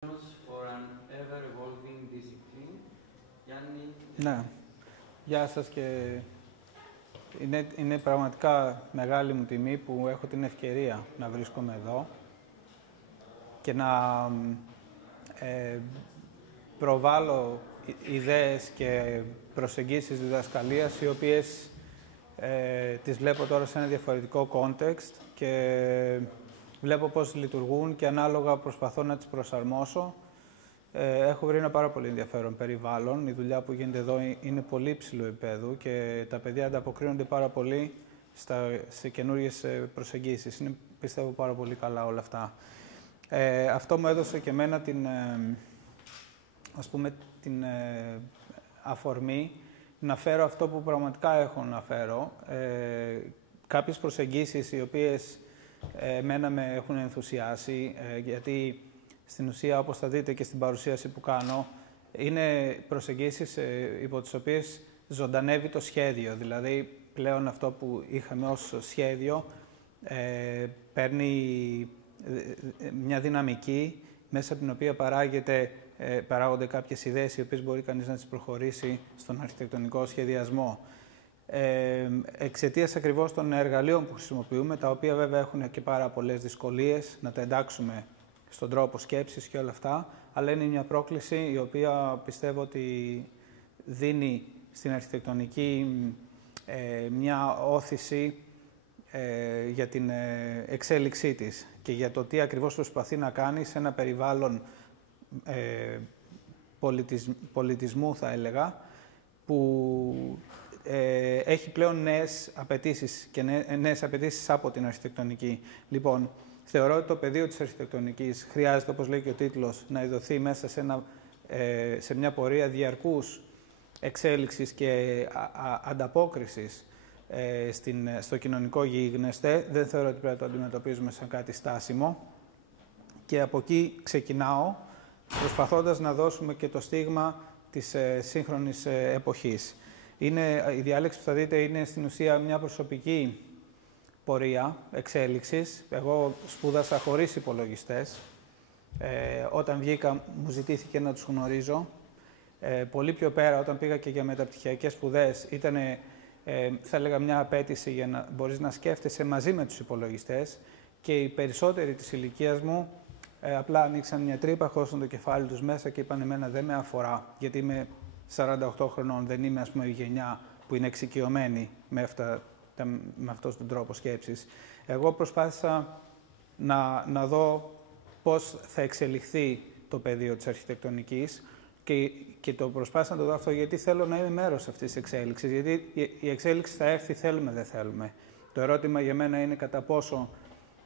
For an ever-evolving discipline. Γιάννη. Ναι. Γεια σας και είναι πραγματικά μεγάλη μου τιμή που έχω την ευκαιρία να βρίσκομαι εδώ και να προβάλλω ιδέες και προσεγγίσεις διδασκαλίας οι οποίες τις βλέπω τώρα σε ένα διαφορετικό context και βλέπω πώς λειτουργούν και ανάλογα προσπαθώ να τις προσαρμόσω. Έχω βρει ένα πάρα πολύ ενδιαφέρον περιβάλλον. Η δουλειά που γίνεται εδώ είναι πολύ υψηλού επίπεδου και τα παιδιά ανταποκρίνονται πάρα πολύ σε καινούριες προσεγγίσεις. Είναι, πιστεύω, πάρα πολύ καλά όλα αυτά. Αυτό μου έδωσε και εμένα την αφορμή να φέρω αυτό που πραγματικά έχω να φέρω. Κάποιες προσεγγίσεις οι οποίες εμένα με έχουν ενθουσιάσει, γιατί στην ουσία, όπως θα δείτε και στην παρουσίαση που κάνω, είναι προσεγγίσεις υπό τις οποίες ζωντανεύει το σχέδιο. Δηλαδή, πλέον αυτό που είχαμε ως σχέδιο παίρνει μια δυναμική μέσα από την οποία παράγονται κάποιες ιδέες οι οποίες μπορεί κανείς να τις προχωρήσει στον αρχιτεκτονικό σχεδιασμό. Εξαιτίας ακριβώς των εργαλείων που χρησιμοποιούμε, τα οποία βέβαια έχουν και πάρα πολλές δυσκολίες να τα εντάξουμε στον τρόπο σκέψης και όλα αυτά, αλλά είναι μια πρόκληση η οποία πιστεύω ότι δίνει στην αρχιτεκτονική μια όθηση για την εξέλιξή της και για το τι ακριβώς προσπαθεί να κάνει σε ένα περιβάλλον πολιτισμού, θα έλεγα, που έχει πλέον νέες απαιτήσεις και νέες απαιτήσεις από την αρχιτεκτονική. Λοιπόν, θεωρώ ότι το πεδίο της αρχιτεκτονικής χρειάζεται, όπως λέει και ο τίτλος, να ειδωθεί μέσα σε μια πορεία διαρκούς εξέλιξης και ανταπόκρισης στο κοινωνικό γίγνεσθε. Δεν θεωρώ ότι πρέπει να το αντιμετωπίζουμε σαν κάτι στάσιμο. Και από εκεί ξεκινάω, προσπαθώντας να δώσουμε και το στίγμα της σύγχρονης εποχής. Η διάλεξη που θα δείτε είναι στην ουσία μια προσωπική πορεία εξέλιξης. Εγώ σπούδασα χωρίς υπολογιστές. Όταν βγήκα μου ζητήθηκε να τους γνωρίζω. Πολύ πιο πέρα, όταν πήγα και για μεταπτυχιακές σπουδές, ήταν, θα έλεγα, μια απέτηση για να μπορείς να σκέφτεσαι μαζί με τους υπολογιστές και οι περισσότεροι της ηλικίας μου απλά ανοίξαν μια τρύπα, χώσαν το κεφάλι τους μέσα και είπαν εμένα δεν με αφορά, γιατί είμαι 48 χρονών, δεν είμαι, ας πούμε, η γενιά που είναι εξοικειωμένη με αυτόν τον τρόπο σκέψης. Εγώ προσπάθησα να δω πώς θα εξελιχθεί το πεδίο της αρχιτεκτονικής και το προσπάθησα να το δω αυτό γιατί θέλω να είμαι μέρος αυτής της εξέλιξης. Γιατί η εξέλιξη θα έρθει, θέλουμε δεν θέλουμε. Το ερώτημα για μένα είναι κατά πόσο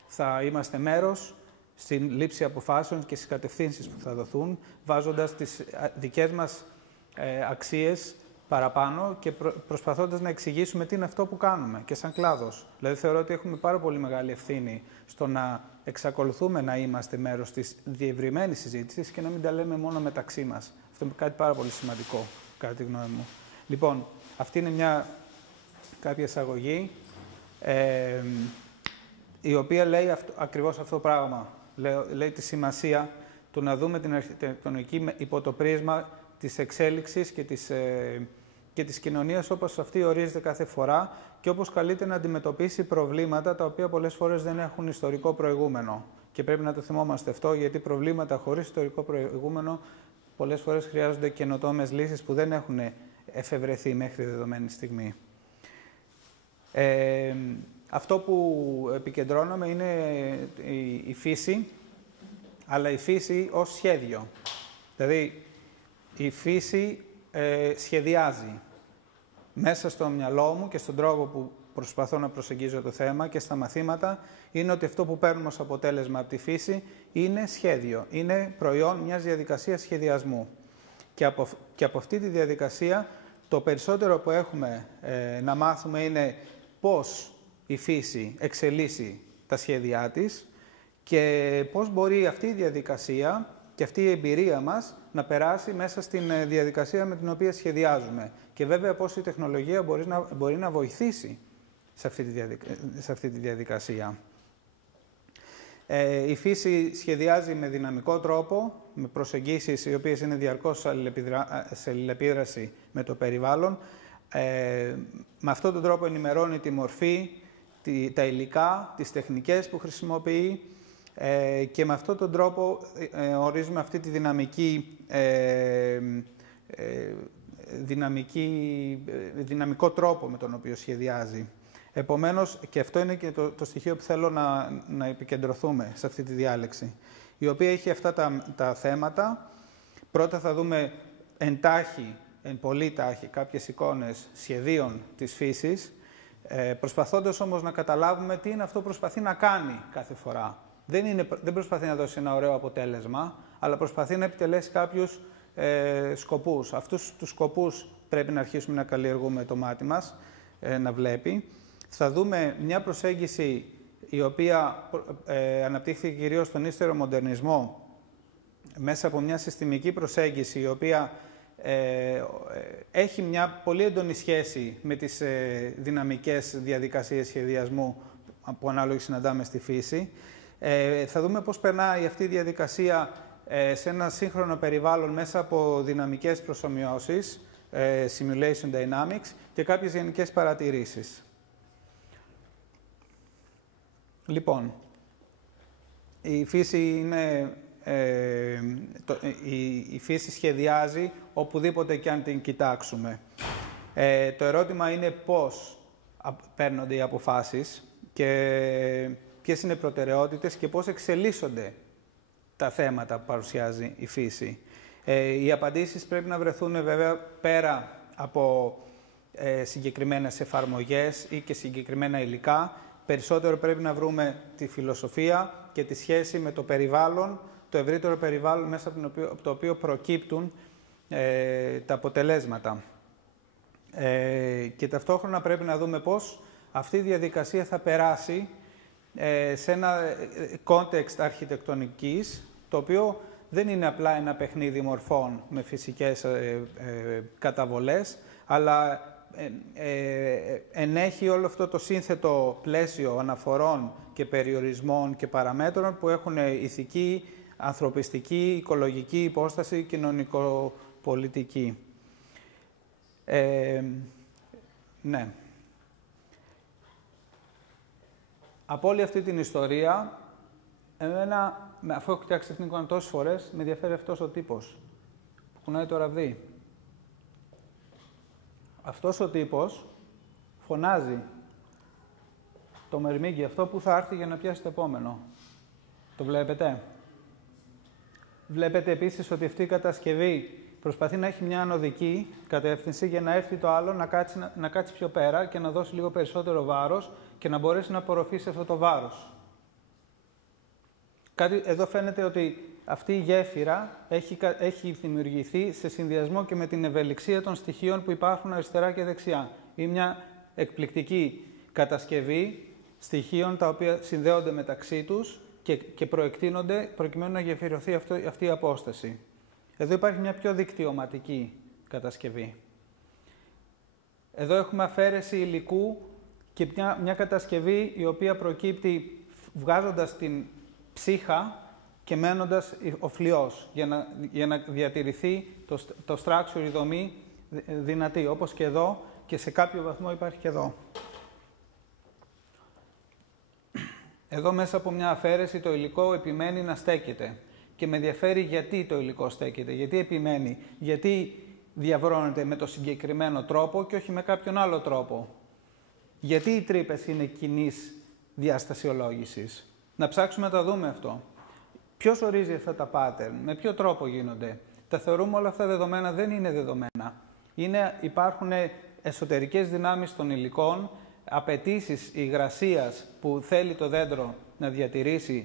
θα είμαστε μέρος στην λήψη αποφάσεων και στις κατευθύνσεις που θα δοθούν, βάζοντας τις δικές μας αξίες παραπάνω και προσπαθώντας να εξηγήσουμε τι είναι αυτό που κάνουμε και σαν κλάδος. Δηλαδή, θεωρώ ότι έχουμε πάρα πολύ μεγάλη ευθύνη στο να εξακολουθούμε να είμαστε μέρος της διευρυμένης συζήτησης και να μην τα λέμε μόνο μεταξύ μας. Αυτό είναι κάτι πάρα πολύ σημαντικό, κατά τη γνώμη μου. Λοιπόν, αυτή είναι κάποια εισαγωγή, η οποία λέει ακριβώς αυτό το πράγμα. Λέει τη σημασία του να δούμε την αρχιτεκτονική υπό το πρίσμα της εξέλιξης και της κοινωνίας όπως αυτή ορίζεται κάθε φορά και όπως καλείται να αντιμετωπίσει προβλήματα τα οποία πολλές φορές δεν έχουν ιστορικό προηγούμενο. Και πρέπει να το θυμόμαστε αυτό, γιατί προβλήματα χωρίς ιστορικό προηγούμενο πολλές φορές χρειάζονται καινοτόμες λύσεις που δεν έχουν εφευρεθεί μέχρι δεδομένη στιγμή. Αυτό που επικεντρώνομαι είναι η φύση, αλλά η φύση ως σχέδιο. Δηλαδή, η φύση σχεδιάζει. Μέσα στο μυαλό μου και στον τρόπο που προσπαθώ να προσεγγίζω το θέμα και στα μαθήματα, είναι ότι αυτό που παίρνουμε ως αποτέλεσμα από τη φύση είναι σχέδιο. Είναι προϊόν μιας διαδικασίας σχεδιασμού. Και από αυτή τη διαδικασία, το περισσότερο που έχουμε να μάθουμε είναι πώς η φύση εξελίσσει τα σχέδιά της και πώς μπορεί αυτή η διαδικασία και αυτή η εμπειρία μας να περάσει μέσα στην διαδικασία με την οποία σχεδιάζουμε. Και βέβαια πώς η τεχνολογία μπορεί να βοηθήσει σε αυτή τη διαδικασία. Η φύση σχεδιάζει με δυναμικό τρόπο, με προσεγγίσεις οι οποίες είναι διαρκώς σε αλληλεπίδραση με το περιβάλλον. Με αυτόν τον τρόπο ενημερώνει τη μορφή, τα υλικά, τις τεχνικές που χρησιμοποιεί και με αυτόν τον τρόπο ορίζουμε αυτή τη δυναμικό τρόπο με τον οποίο σχεδιάζει. Επομένως, και αυτό είναι και το στοιχείο που θέλω να επικεντρωθούμε σε αυτή τη διάλεξη, η οποία έχει αυτά τα θέματα. Πρώτα θα δούμε εντάχει, πολύ τάχει, κάποιες εικόνες σχεδίων της φύσης, προσπαθώντας όμως να καταλάβουμε τι είναι αυτό που προσπαθεί να κάνει κάθε φορά. Δεν προσπαθεί να δώσει ένα ωραίο αποτέλεσμα, αλλά προσπαθεί να επιτελέσει κάποιους σκοπούς. Αυτούς τους σκοπούς πρέπει να αρχίσουμε να καλλιεργούμε το μάτι μας, να βλέπει. Θα δούμε μια προσέγγιση η οποία αναπτύχθηκε κυρίως στον ύστερο μοντερνισμό μέσα από μια συστημική προσέγγιση η οποία έχει μια πολύ έντονη σχέση με τις δυναμικές διαδικασίες σχεδιασμού που ανάλογα συναντάμε στη φύση. Θα δούμε πώς περνάει αυτή η διαδικασία σε ένα σύγχρονο περιβάλλον μέσα από δυναμικές προσομοιώσεις, simulation dynamics και κάποιες γενικές παρατηρήσεις. Λοιπόν, η φύση η φύση σχεδιάζει οπουδήποτε και αν την κοιτάξουμε. Το ερώτημα είναι πώς παίρνονται οι αποφάσεις και ποιες είναι οι προτεραιότητες και πώς εξελίσσονται τα θέματα που παρουσιάζει η φύση. Οι απαντήσεις πρέπει να βρεθούν βέβαια πέρα από συγκεκριμένες εφαρμογές ή και συγκεκριμένα υλικά. Περισσότερο πρέπει να βρούμε τη φιλοσοφία και τη σχέση με το περιβάλλον, το ευρύτερο περιβάλλον μέσα από το οποίο προκύπτουν τα αποτελέσματα. Και ταυτόχρονα πρέπει να δούμε πώς αυτή η διαδικασία θα περάσει σε ένα context αρχιτεκτονικής, το οποίο δεν είναι απλά ένα παιχνίδι μορφών με φυσικές καταβολές, αλλά ενέχει όλο αυτό το σύνθετο πλαίσιο αναφορών και περιορισμών και παραμέτρων που έχουν ηθική, ανθρωπιστική, οικολογική υπόσταση, κοινωνικοπολιτική. Ναι. Από όλη αυτή την ιστορία, εμένα, αφού έχω κοιτάξει αυτήν την εικόνα τόσες φορές, με ενδιαφέρει αυτός ο τύπος που κουνάει το ραβδί. Αυτός ο τύπος φωνάζει το μερμήγκι αυτό που θα έρθει για να πιάσει το επόμενο. Το βλέπετε? Βλέπετε επίσης ότι αυτή η κατασκευή προσπαθεί να έχει μια ανωδική κατεύθυνση για να έρθει το άλλο να κάτσει πιο πέρα και να δώσει λίγο περισσότερο βάρος και να μπορέσει να απορροφήσει αυτό το βάρος. Εδώ φαίνεται ότι αυτή η γέφυρα έχει δημιουργηθεί σε συνδυασμό και με την ευελιξία των στοιχείων που υπάρχουν αριστερά και δεξιά. Είναι μια εκπληκτική κατασκευή στοιχείων τα οποία συνδέονται μεταξύ τους και προεκτείνονται προκειμένου να γεφυρωθεί αυτή η απόσταση. Εδώ υπάρχει μια πιο δικτυωματική κατασκευή. Εδώ έχουμε αφαίρεση υλικού και μια κατασκευή η οποία προκύπτει βγάζοντας την ψύχα και μένοντας οφλιός, για να διατηρηθεί το structure, η δομή δυνατή, όπως και εδώ και σε κάποιο βαθμό υπάρχει και εδώ. Εδώ μέσα από μια αφαίρεση το υλικό επιμένει να στέκεται. Και με ενδιαφέρει γιατί το υλικό στέκεται, γιατί επιμένει, γιατί διαβρώνεται με το συγκεκριμένο τρόπο και όχι με κάποιον άλλο τρόπο. Γιατί οι τρύπες είναι κοινής διαστασιολόγησης. Να ψάξουμε να τα δούμε αυτό. Ποιος ορίζει αυτά τα pattern, με ποιο τρόπο γίνονται. Τα θεωρούμε όλα αυτά δεδομένα, δεν είναι δεδομένα. Υπάρχουν εσωτερικές δυνάμεις των υλικών, απαιτήσεις υγρασίας που θέλει το δέντρο να διατηρήσει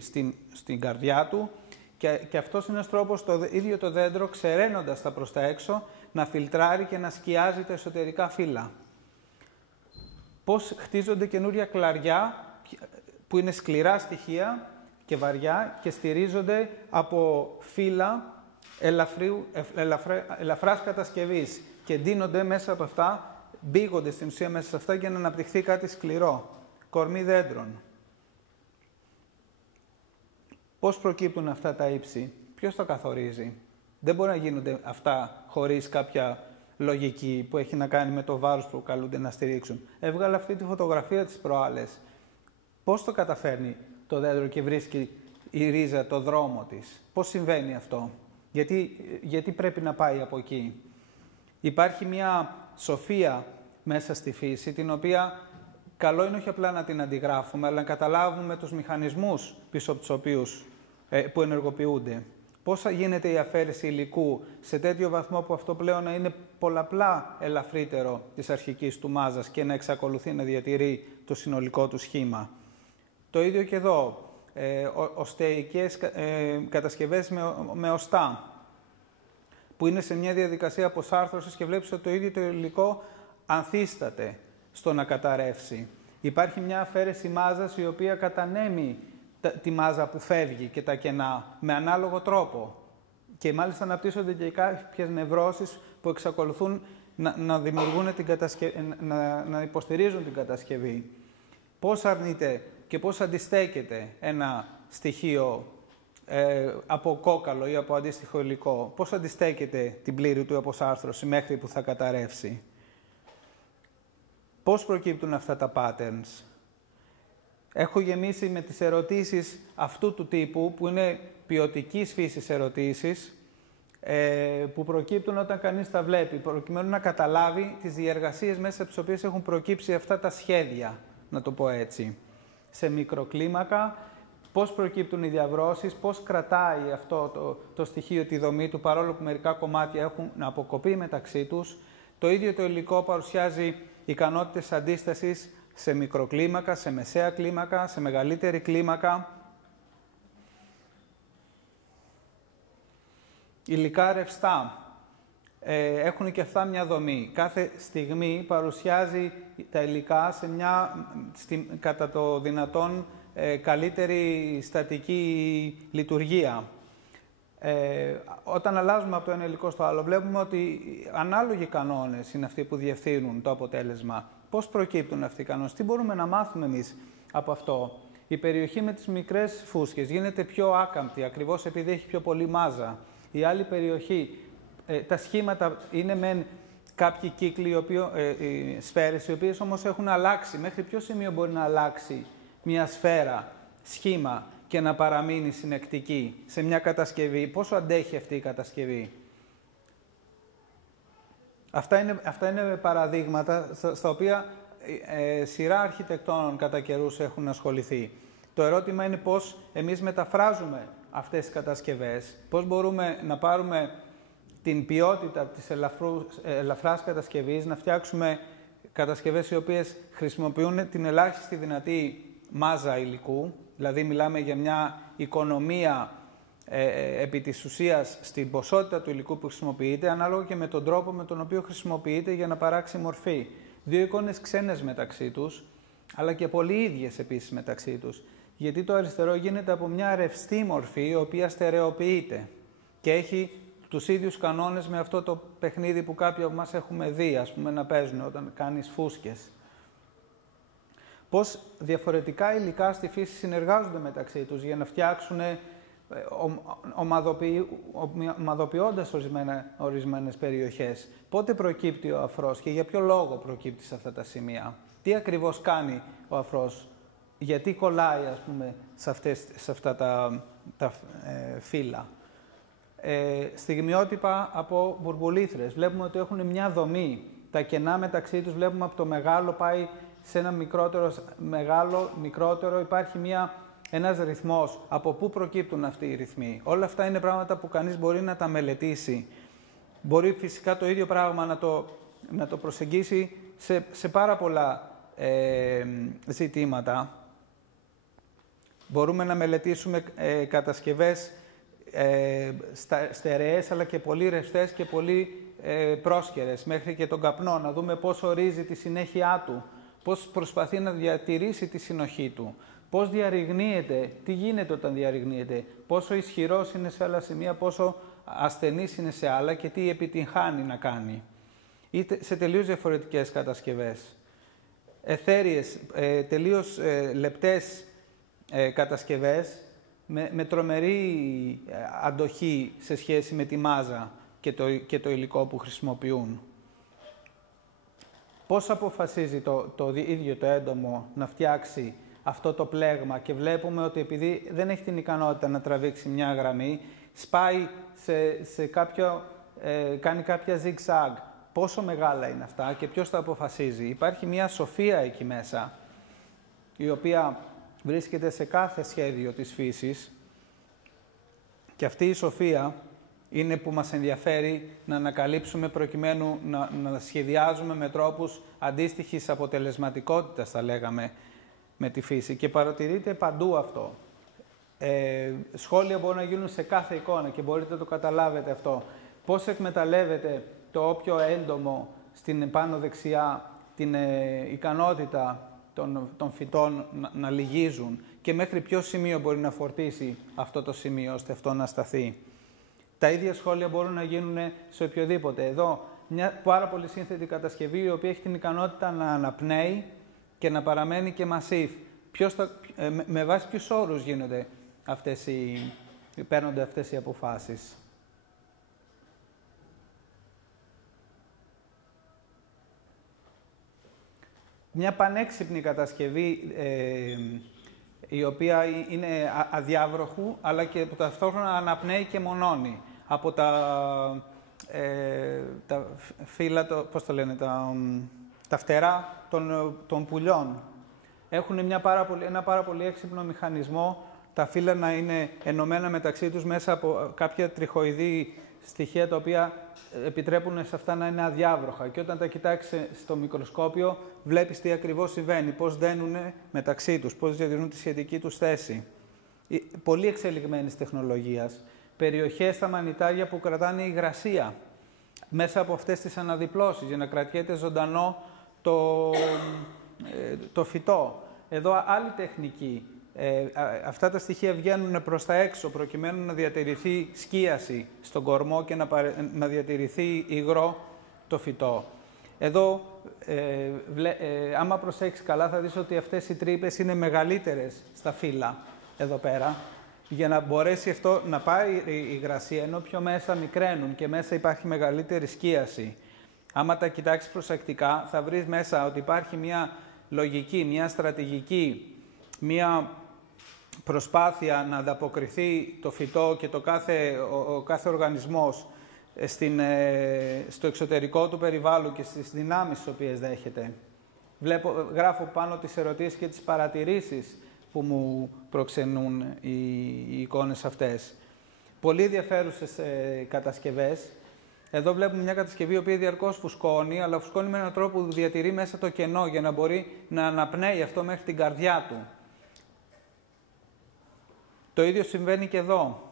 στην καρδιά του και αυτός είναι ένας τρόπος το ίδιο το δέντρο, ξεραίνοντας τα προς τα έξω, να φιλτράρει και να σκιάζει τα εσωτερικά φύλλα. Πώς χτίζονται καινούρια κλαριά που είναι σκληρά στοιχεία και βαριά και στηρίζονται από φύλλα ελαφράς κατασκευής και ντύνονται μέσα από αυτά, μπήγονται στην ουσία μέσα σε αυτά για να αναπτυχθεί κάτι σκληρό, κορμί δέντρων. Πώς προκύπτουν αυτά τα ύψη, Ποιος το καθορίζει? Δεν μπορεί να γίνονται αυτά χωρίς κάποια λογική που έχει να κάνει με το βάρος που καλούνται να στηρίξουν. Έβγαλε αυτή τη φωτογραφία τις προάλλες. Πώς το καταφέρνει το δέντρο και βρίσκει η ρίζα το δρόμο της? Πώς συμβαίνει αυτό? Γιατί πρέπει να πάει από εκεί? Υπάρχει μια σοφία μέσα στη φύση, την οποία καλό είναι όχι απλά να την αντιγράφουμε, αλλά να καταλάβουμε τους μηχανισμούς πίσω από τους οποίους που ενεργοποιούνται. Πώς γίνεται η αφαίρεση υλικού σε τέτοιο βαθμό που αυτό πλέον να είναι πολλαπλά ελαφρύτερο της αρχικής του μάζας και να εξακολουθεί να διατηρεί το συνολικό του σχήμα. Το ίδιο και εδώ, οστεϊκές κατασκευές με οστά, που είναι σε μια διαδικασία αποσάρθρωσης και βλέπεις ότι το ίδιο το υλικό ανθίσταται στο να καταρρεύσει. Υπάρχει μια αφαίρεση μάζας η οποία κατανέμει τη μάζα που φεύγει και τα κενά με ανάλογο τρόπο. Και μάλιστα αναπτύσσονται και κάποιες νευρώσεις που εξακολουθούν να δημιουργούν να υποστηρίζουν την κατασκευή. Πώς αρνείται και πώς αντιστέκεται ένα στοιχείο από κόκαλο ή από αντίστοιχο υλικό, πώς αντιστέκεται την πλήρη του αποσάρθρωση μέχρι που θα καταρρεύσει. Πώς προκύπτουν αυτά τα patterns? Έχω γεμίσει με τις ερωτήσεις αυτού του τύπου, που είναι ποιοτικής φύσης ερωτήσεις, που προκύπτουν όταν κανείς τα βλέπει, προκειμένου να καταλάβει τις διεργασίες μέσα από τις οποίες έχουν προκύψει αυτά τα σχέδια, να το πω έτσι. Σε μικροκλίμακα, πώς προκύπτουν οι διαβρώσεις, πώς κρατάει αυτό το στοιχείο τη δομή του, παρόλο που μερικά κομμάτια έχουν αποκοπεί μεταξύ τους. Το ίδιο το υλικό παρουσιάζει ικανότητες αντίστασης σε μικροκλίμακα, σε μεσαία κλίμακα, σε μεγαλύτερη κλίμακα. Υλικά ρευστά έχουν και αυτά μια δομή. Κάθε στιγμή παρουσιάζει τα υλικά κατά το δυνατόν καλύτερη στατική λειτουργία. Όταν αλλάζουμε από το ένα υλικό στο άλλο, βλέπουμε ότι ανάλογοι κανόνες είναι αυτοί που διευθύνουν το αποτέλεσμα. Πώς προκύπτουν αυτοί οι κανόνες, τι μπορούμε να μάθουμε εμείς από αυτό? Η περιοχή με τις μικρές φούσκες γίνεται πιο άκαμπτη, ακριβώς επειδή έχει πιο πολύ μάζα. Η άλλη περιοχή, τα σχήματα είναι μεν κάποιοι κύκλοι, σφαίρες, οι οποίες όμως έχουν αλλάξει. Μέχρι ποιο σημείο μπορεί να αλλάξει μια σφαίρα, σχήμα, και να παραμείνει συνεκτική σε μια κατασκευή? Πόσο αντέχει αυτή η κατασκευή? Αυτά είναι παραδείγματα στα οποία σειρά αρχιτεκτόνων κατά καιρούς έχουν ασχοληθεί. Το ερώτημα είναι πώς εμείς μεταφράζουμε αυτές τις κατασκευές, πώς μπορούμε να πάρουμε την ποιότητα της ελαφράς κατασκευής, να φτιάξουμε κατασκευές οι οποίες χρησιμοποιούν την ελάχιστη δυνατή μάζα υλικού, δηλαδή μιλάμε για μια οικονομία επί της ουσίας στην ποσότητα του υλικού που χρησιμοποιείται, ανάλογα και με τον τρόπο με τον οποίο χρησιμοποιείται για να παράξει μορφή. Δύο εικόνες ξένες μεταξύ τους, αλλά και πολύ ίδιες επίσης μεταξύ τους. Γιατί το αριστερό γίνεται από μια ρευστή μορφή, η οποία στερεοποιείται και έχει τους ίδιους κανόνες με αυτό το παιχνίδι που κάποιοι από εμάς έχουμε δει, ας πούμε, να παίζουν όταν κάνεις φούσκες. Πώς διαφορετικά υλικά στη φύση συνεργάζονται μεταξύ τους για να φτιάξουν, ομαδοποιώντας ορισμένες περιοχές. Πότε προκύπτει ο αφρός και για ποιο λόγο προκύπτει σε αυτά τα σημεία? Τι ακριβώς κάνει ο αφρός? Γιατί κολλάει, ας πούμε, σε αυτά τα φύλλα? Στιγμιότυπα από μπουρμπουλήθρες. Βλέπουμε ότι έχουν μια δομή. Τα κενά μεταξύ τους βλέπουμε από το μεγάλο πάει σε ένα μικρότερο, υπάρχει ένας ρυθμός. Από πού προκύπτουν αυτοί οι ρυθμοί? Όλα αυτά είναι πράγματα που κανείς μπορεί να τα μελετήσει. Μπορεί φυσικά το ίδιο πράγμα να το προσεγγίσει σε πάρα πολλά ζητήματα. Μπορούμε να μελετήσουμε κατασκευές στερεές, αλλά και πολύ ρευστές και πολύ πρόσκαιρες, μέχρι και τον καπνό, να δούμε πώς ορίζει τη συνέχειά του, πώς προσπαθεί να διατηρήσει τη συνοχή του, πώς διαρριγνύεται, τι γίνεται όταν διαρριγνύεται, πόσο ισχυρός είναι σε άλλα σημεία, πόσο ασθενής είναι σε άλλα και τι επιτυγχάνει να κάνει. Είτε σε τελείως διαφορετικές κατασκευές. Αιθέριες, τελείως λεπτές κατασκευές, με τρομερή αντοχή σε σχέση με τη μάζα και το υλικό που χρησιμοποιούν. Πώς αποφασίζει το ίδιο το έντομο να φτιάξει αυτό το πλέγμα, και βλέπουμε ότι επειδή δεν έχει την ικανότητα να τραβήξει μια γραμμή, σπάει σε κάποιο, κάνει κάποια zigzag. Πόσο μεγάλα είναι αυτά και ποιος τα αποφασίζει? Υπάρχει μια σοφία εκεί μέσα, η οποία βρίσκεται σε κάθε σχέδιο της φύσης, και αυτή η σοφία είναι που μας ενδιαφέρει να ανακαλύψουμε προκειμένου να σχεδιάζουμε με τρόπους αντίστοιχης αποτελεσματικότητας, θα λέγαμε, με τη φύση. Και παρατηρείται παντού αυτό. Σχόλια μπορούν να γίνουν σε κάθε εικόνα και μπορείτε να το καταλάβετε αυτό. Πώς εκμεταλλεύεται το όποιο έντομο στην πάνω δεξιά την ικανότητα των φυτών να λυγίζουν και μέχρι ποιο σημείο μπορεί να φορτίσει αυτό το σημείο ώστε αυτό να σταθεί. Τα ίδια σχόλια μπορούν να γίνουν σε οποιοδήποτε. Εδώ μια πάρα πολύ σύνθετη κατασκευή, η οποία έχει την ικανότητα να αναπνέει και να παραμένει και massive. Με βάση ποιους όρους παίρνονται αυτές οι αποφάσεις? Μια πανέξυπνη κατασκευή, η οποία είναι αδιάβροχου, αλλά και που ταυτόχρονα αναπνέει και μονώνει. Από τα φύλλα, τα φτερά των πουλιών. Έχουν ένα πάρα πολύ έξυπνο μηχανισμό, τα φύλλα να είναι ενωμένα μεταξύ τους μέσα από κάποια τριχοειδή στοιχεία, τα οποία επιτρέπουν σε αυτά να είναι αδιάβροχα. Και όταν τα κοιτάξεις στο μικροσκόπιο, βλέπεις τι ακριβώς συμβαίνει, πώς δένουν μεταξύ τους, πώς διατηρούν τη σχετική τους θέση. Πολύ εξελιγμένης τεχνολογίας. Περιοχές στα μανιτάρια που κρατάνε υγρασία μέσα από αυτές τις αναδιπλώσεις, για να κρατιέται ζωντανό το φυτό. Εδώ άλλη τεχνική. Αυτά τα στοιχεία βγαίνουν προς τα έξω προκειμένου να διατηρηθεί σκίαση στον κορμό και να διατηρηθεί υγρό το φυτό. Εδώ, άμα προσέξεις καλά, θα δεις ότι αυτές οι τρύπες είναι μεγαλύτερες στα φύλλα, εδώ πέρα, για να μπορέσει αυτό να πάει η υγρασία, ενώ πιο μέσα μικραίνουν και μέσα υπάρχει μεγαλύτερη σκίαση. Άμα τα κοιτάξεις προσεκτικά, θα βρεις μέσα ότι υπάρχει μια λογική, μια στρατηγική, μια προσπάθεια να ανταποκριθεί το φυτό και ο κάθε οργανισμός στο εξωτερικό του περιβάλλον και στις δυνάμεις τις οποίες δέχεται. Γράφω πάνω τις ερωτήσεις και τις παρατηρήσεις που μου προξενούν οι εικόνες αυτές. Πολύ ενδιαφέρουσες κατασκευές. Εδώ βλέπουμε μια κατασκευή η οποία διαρκώς φουσκώνει, αλλά φουσκώνει με έναν τρόπο που διατηρεί μέσα το κενό για να μπορεί να αναπνέει αυτό μέχρι την καρδιά του. Το ίδιο συμβαίνει και εδώ.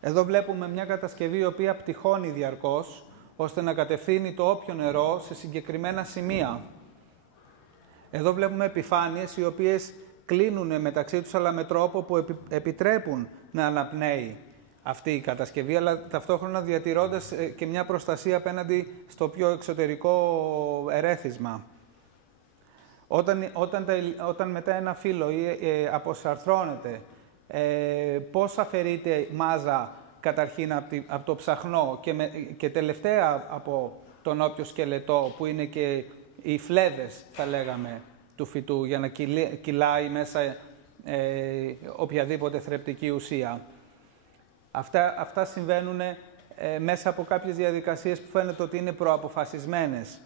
Εδώ βλέπουμε μια κατασκευή η οποία πτυχώνει διαρκώς, ώστε να κατευθύνει το όποιο νερό σε συγκεκριμένα σημεία. Εδώ βλέπουμε επιφάνειες οι οποίες κλείνουν μεταξύ τους, αλλά με τρόπο που επιτρέπουν να αναπνέει αυτή η κατασκευή, αλλά ταυτόχρονα διατηρώντας και μια προστασία απέναντι στο πιο εξωτερικό ερέθισμα. Όταν μετά ένα φύλλο αποσαρθρώνεται, πώς αφαιρείται μάζα καταρχήν από το ψαχνό και τελευταία από τον όποιο σκελετό, που είναι και οι φλέβες, θα λέγαμε, του φυτού, για να κυλάει μέσα οποιαδήποτε θρεπτική ουσία. Αυτά συμβαίνουν μέσα από κάποιες διαδικασίες που φαίνεται ότι είναι προαποφασισμένες.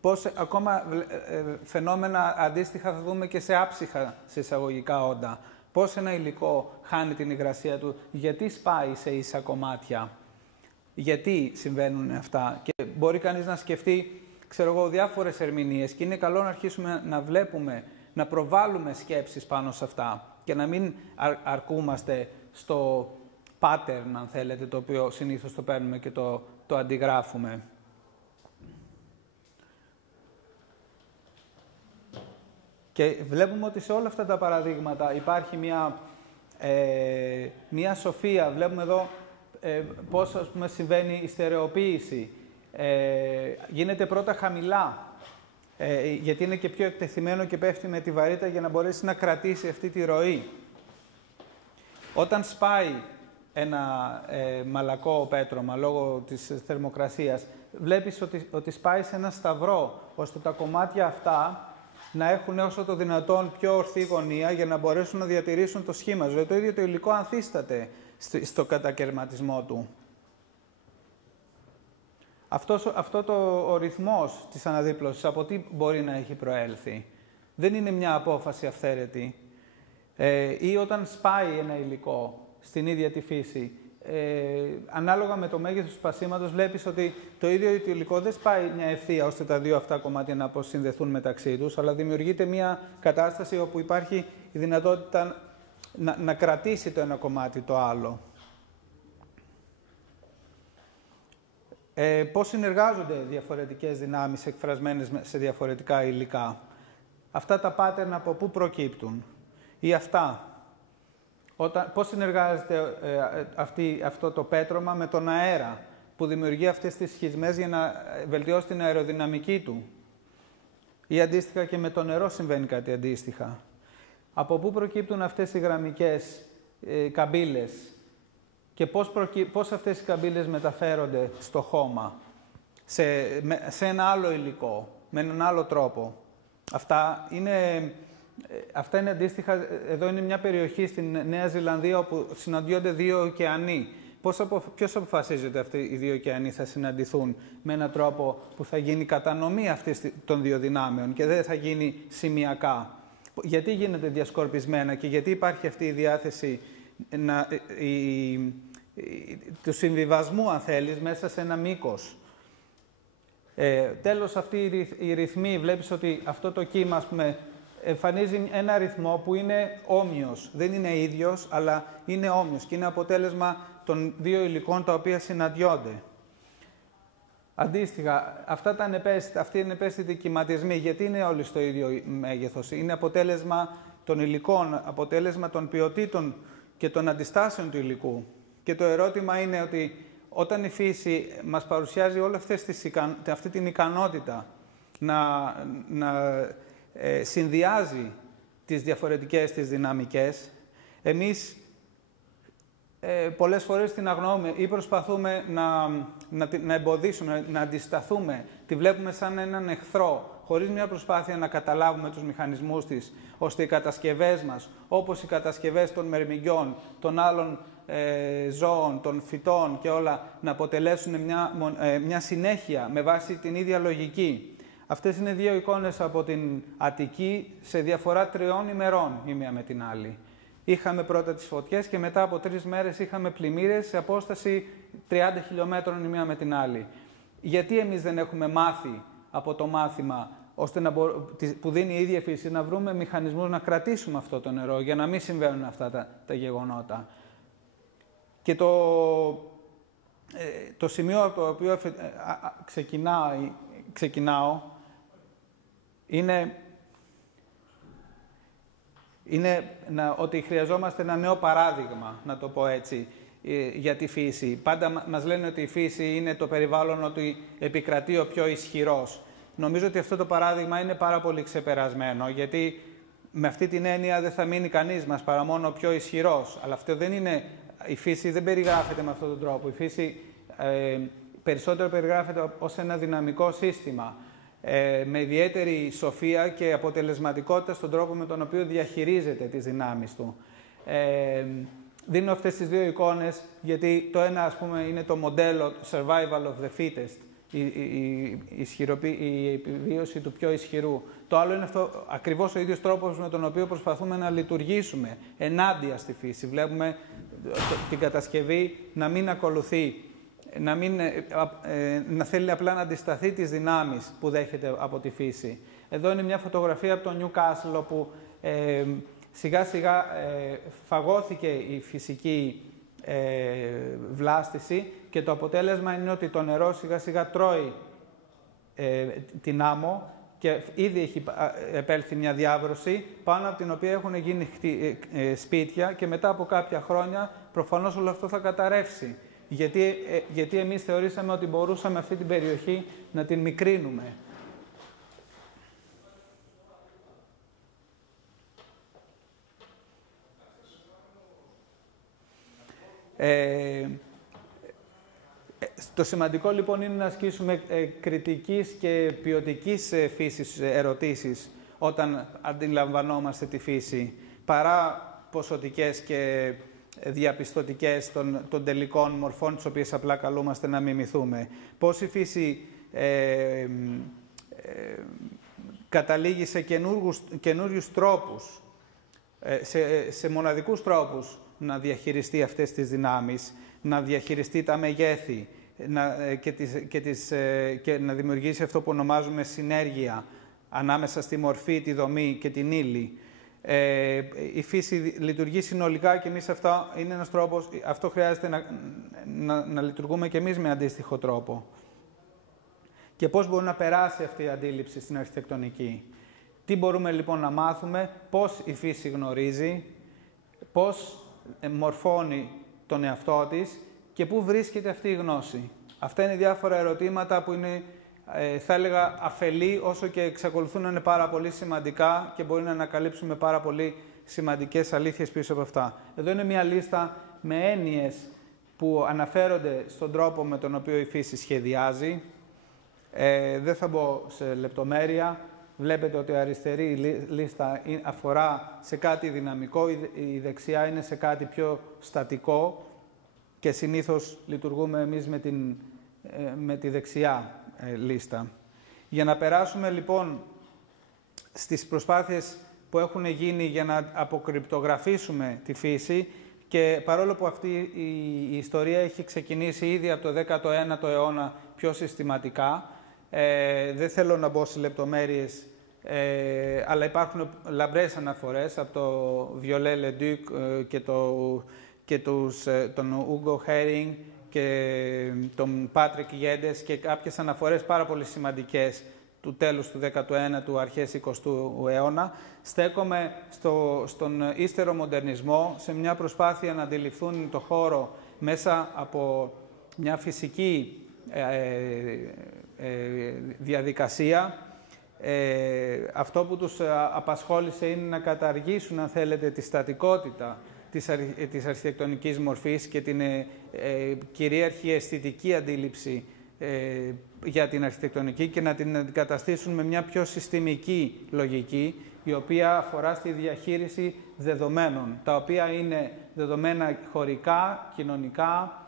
Πώς ακόμα φαινόμενα αντίστοιχα θα δούμε και σε άψυχα σε εισαγωγικά όντα. Πώς ένα υλικό χάνει την υγρασία του, γιατί σπάει σε ίσα κομμάτια, γιατί συμβαίνουν αυτά. Και μπορεί κανείς να σκεφτεί, διάφορες ερμηνείες, και είναι καλό να αρχίσουμε να βλέπουμε, να προβάλλουμε σκέψεις πάνω σε αυτά και να μην αρκούμαστε στο pattern, αν θέλετε, το οποίο συνήθως το παίρνουμε και το αντιγράφουμε. Και βλέπουμε ότι σε όλα αυτά τα παραδείγματα υπάρχει μια σοφία. Βλέπουμε εδώ πώς, συμβαίνει η στερεοποίηση. Γίνεται πρώτα χαμηλά γιατί είναι και πιο εκτεθειμένο και πέφτει με τη βαρύτητα για να μπορέσει να κρατήσει αυτή τη ροή. Όταν σπάει ένα μαλακό πέτρωμα λόγω της θερμοκρασίας, βλέπεις ότι σπάει σε ένα σταυρό, ώστε τα κομμάτια αυτά να έχουν όσο το δυνατόν πιο ορθή γωνία για να μπορέσουν να διατηρήσουν το σχήμα. Δηλαδή το ίδιο το υλικό ανθίσταται στο κατακαιρματισμό του. Αυτό ο ρυθμός της αναδίπλωσης, από τι μπορεί να έχει προέλθει? Δεν είναι μια απόφαση αυθαίρετη. Ή όταν σπάει ένα υλικό στην ίδια τη φύση, ανάλογα με το μέγεθος του σπασίματος, βλέπεις ότι το ίδιο το υλικό δεν σπάει μια ευθεία ώστε τα δύο αυτά κομμάτια να αποσυνδεθούν μεταξύ τους, αλλά δημιουργείται μια κατάσταση όπου υπάρχει η δυνατότητα να κρατήσει το ένα κομμάτι το άλλο. Πώς συνεργάζονται διαφορετικές δυνάμεις εκφρασμένες σε διαφορετικά υλικά? Αυτά τα pattern από πού προκύπτουν? Ή αυτά? Πώς συνεργάζεται αυτό το πέτρωμα με τον αέρα που δημιουργεί αυτές τις σχισμές για να βελτιώσει την αεροδυναμική του? Ή αντίστοιχα και με το νερό συμβαίνει κάτι αντίστοιχα. Από πού προκύπτουν αυτές οι γραμμικές καμπύλες και πώς αυτές οι καμπύλες μεταφέρονται στο χώμα, σε ένα άλλο υλικό, με έναν άλλο τρόπο? Αυτά είναι αντίστοιχα, εδώ είναι μια περιοχή στην Νέα Ζηλανδία όπου συναντιόνται δύο ωκεανοί. Ποιος αποφασίζει ότι αυτοί οι δύο ωκεανοί θα συναντηθούν με έναν τρόπο που θα γίνει κατανομή αυτής των δύο δυνάμεων και δεν θα γίνει σημειακά? Γιατί γίνεται διασκορπισμένα και γιατί υπάρχει αυτή η διάθεση του συμβιβασμού, αν θέλεις, μέσα σε ένα μήκος? Τέλος, αυτοί οι ρυθμοί, βλέπεις ότι αυτό το κύμα, ας πούμε, εμφανίζει ένα ρυθμό που είναι όμοιος. Δεν είναι ίδιος, αλλά είναι όμοιος και είναι αποτέλεσμα των δύο υλικών τα οποία συναντιόνται. Αντίστοιχα, αυτοί οι ανεπαίσθητοι κυματισμοί, γιατί είναι όλοι στο ίδιο μέγεθος? Είναι αποτέλεσμα των υλικών, αποτέλεσμα των ποιοτήτων και των αντιστάσεων του υλικού. Και το ερώτημα είναι ότι όταν η φύση μας παρουσιάζει όλη αυτή την ικανότητα να συνδυάζει τις διαφορετικές της δυναμικές, εμείς πολλές φορές την αγνοούμε ή προσπαθούμε να εμποδίσουμε, να αντισταθούμε. Τη βλέπουμε σαν έναν εχθρό, χωρίς μια προσπάθεια να καταλάβουμε τους μηχανισμούς της, ώστε οι κατασκευές μας, όπως οι κατασκευές των μερμηγκιών, των άλλων ζώων, των φυτών και όλα, να αποτελέσουν μια συνέχεια με βάση την ίδια λογική. Αυτές είναι δύο εικόνες από την Αττική σε διαφορά 3 ημερών η μία με την άλλη. Είχαμε πρώτα τις φωτιές και μετά από 3 μέρες είχαμε πλημμύρες σε απόσταση 30 χιλιόμετρων η μία με την άλλη. Γιατί εμείς δεν έχουμε μάθει από το μάθημα, ώστε που δίνει η ίδια φύση, να βρούμε μηχανισμούς να κρατήσουμε αυτό το νερό, για να μην συμβαίνουν αυτά τα γεγονότα? Και το σημείο από το οποίο ξεκινάω είναι ότι χρειαζόμαστε ένα νέο παράδειγμα, να το πω έτσι, για τη φύση. Πάντα μας λένε ότι η φύση είναι το περιβάλλον, ότι επικρατεί ο πιο ισχυρός. Νομίζω ότι αυτό το παράδειγμα είναι πάρα πολύ ξεπερασμένο, γιατί με αυτή την έννοια δεν θα μείνει κανείς μας παρά μόνο ο πιο ισχυρός. Αλλά αυτό δεν είναι, η φύση δεν περιγράφεται με αυτόν τον τρόπο. Η φύση περισσότερο περιγράφεται ως ένα δυναμικό σύστημα, με ιδιαίτερη σοφία και αποτελεσματικότητα στον τρόπο με τον οποίο διαχειρίζεται τις δυνάμεις του. Δίνω αυτές τις δύο εικόνες, γιατί το ένα, ας πούμε, είναι το μοντέλο survival of the fittest, η επιβίωση του πιο ισχυρού. Το άλλο είναι αυτό, ακριβώς ο ίδιος τρόπος με τον οποίο προσπαθούμε να λειτουργήσουμε ενάντια στη φύση. Βλέπουμε την κατασκευή να μην ακολουθεί, να θέλει απλά να αντισταθεί τις δυνάμεις που δέχεται από τη φύση. Εδώ είναι μια φωτογραφία από το Newcastle, όπου σιγά σιγά φαγώθηκε η φυσική βλάστηση και το αποτέλεσμα είναι ότι το νερό σιγά σιγά τρώει την άμμο και ήδη έχει επέλθει μια διάβρωση πάνω από την οποία έχουν γίνει σπίτια και μετά από κάποια χρόνια προφανώς όλο αυτό θα καταρρεύσει. Γιατί εμείς θεωρήσαμε ότι μπορούσαμε αυτή την περιοχή να την μικρύνουμε. Το σημαντικό λοιπόν είναι να ασκήσουμε κριτικής και ποιοτικής φύσης ερωτήσεις όταν αντιλαμβανόμαστε τη φύση, παρά ποσοτικές και διαπιστωτικές των τελικών μορφών, τις οποίες απλά καλούμαστε να μιμηθούμε. Πώς η φύση καταλήγει σε καινούριους τρόπους, σε μοναδικούς τρόπους να διαχειριστεί αυτές τις δυνάμεις, να διαχειριστεί τα μεγέθη και να δημιουργήσει αυτό που ονομάζουμε συνέργεια ανάμεσα στη μορφή, τη δομή και την ύλη. Η φύση λειτουργεί συνολικά και εμείς είναι ένας τρόπος, αυτό χρειάζεται να λειτουργούμε και εμείς με αντίστοιχο τρόπο. Και πώς μπορεί να περάσει αυτή η αντίληψη στην αρχιτεκτονική. Τι μπορούμε λοιπόν να μάθουμε, πώς η φύση γνωρίζει, πώς μορφώνει τον εαυτό της και πού βρίσκεται αυτή η γνώση. Αυτά είναι διάφορα ερωτήματα που είναι, θα έλεγα, αφελή, όσο και εξακολουθούν να είναι πάρα πολύ σημαντικά και μπορεί να ανακαλύψουμε πάρα πολύ σημαντικές αλήθειες πίσω από αυτά. Εδώ είναι μια λίστα με έννοιες που αναφέρονται στον τρόπο με τον οποίο η φύση σχεδιάζει. Δεν θα μπω σε λεπτομέρεια. Βλέπετε ότι η αριστερή λίστα αφορά σε κάτι δυναμικό, η δεξιά είναι σε κάτι πιο στατικό και συνήθως λειτουργούμε εμείς με τη δεξιά λίστα. Για να περάσουμε λοιπόν στις προσπάθειες που έχουν γίνει για να αποκρυπτογραφήσουμε τη φύση, και παρόλο που αυτή η ιστορία έχει ξεκινήσει ήδη από το 19ο αιώνα πιο συστηματικά, δεν θέλω να μπω σε λεπτομέρειες, αλλά υπάρχουν λαμπρές αναφορές από το Viollet Le Duc και τον Hugo Hering και τον Patrick Geddes και κάποιες αναφορές πάρα πολύ σημαντικές του τέλους του 19ου, αρχές 20ου αιώνα. Στέκομαι στον ύστερο μοντερνισμό, σε μια προσπάθεια να αντιληφθούν το χώρο μέσα από μια φυσική διαδικασία. Αυτό που τους απασχόλησε είναι να καταργήσουν, αν θέλετε, τη στατικότητα της αρχιτεκτονικής μορφής και την κυρίαρχη αισθητική αντίληψη για την αρχιτεκτονική και να την αντικαταστήσουν με μια πιο συστημική λογική, η οποία αφορά στη διαχείριση δεδομένων, τα οποία είναι δεδομένα χωρικά, κοινωνικά,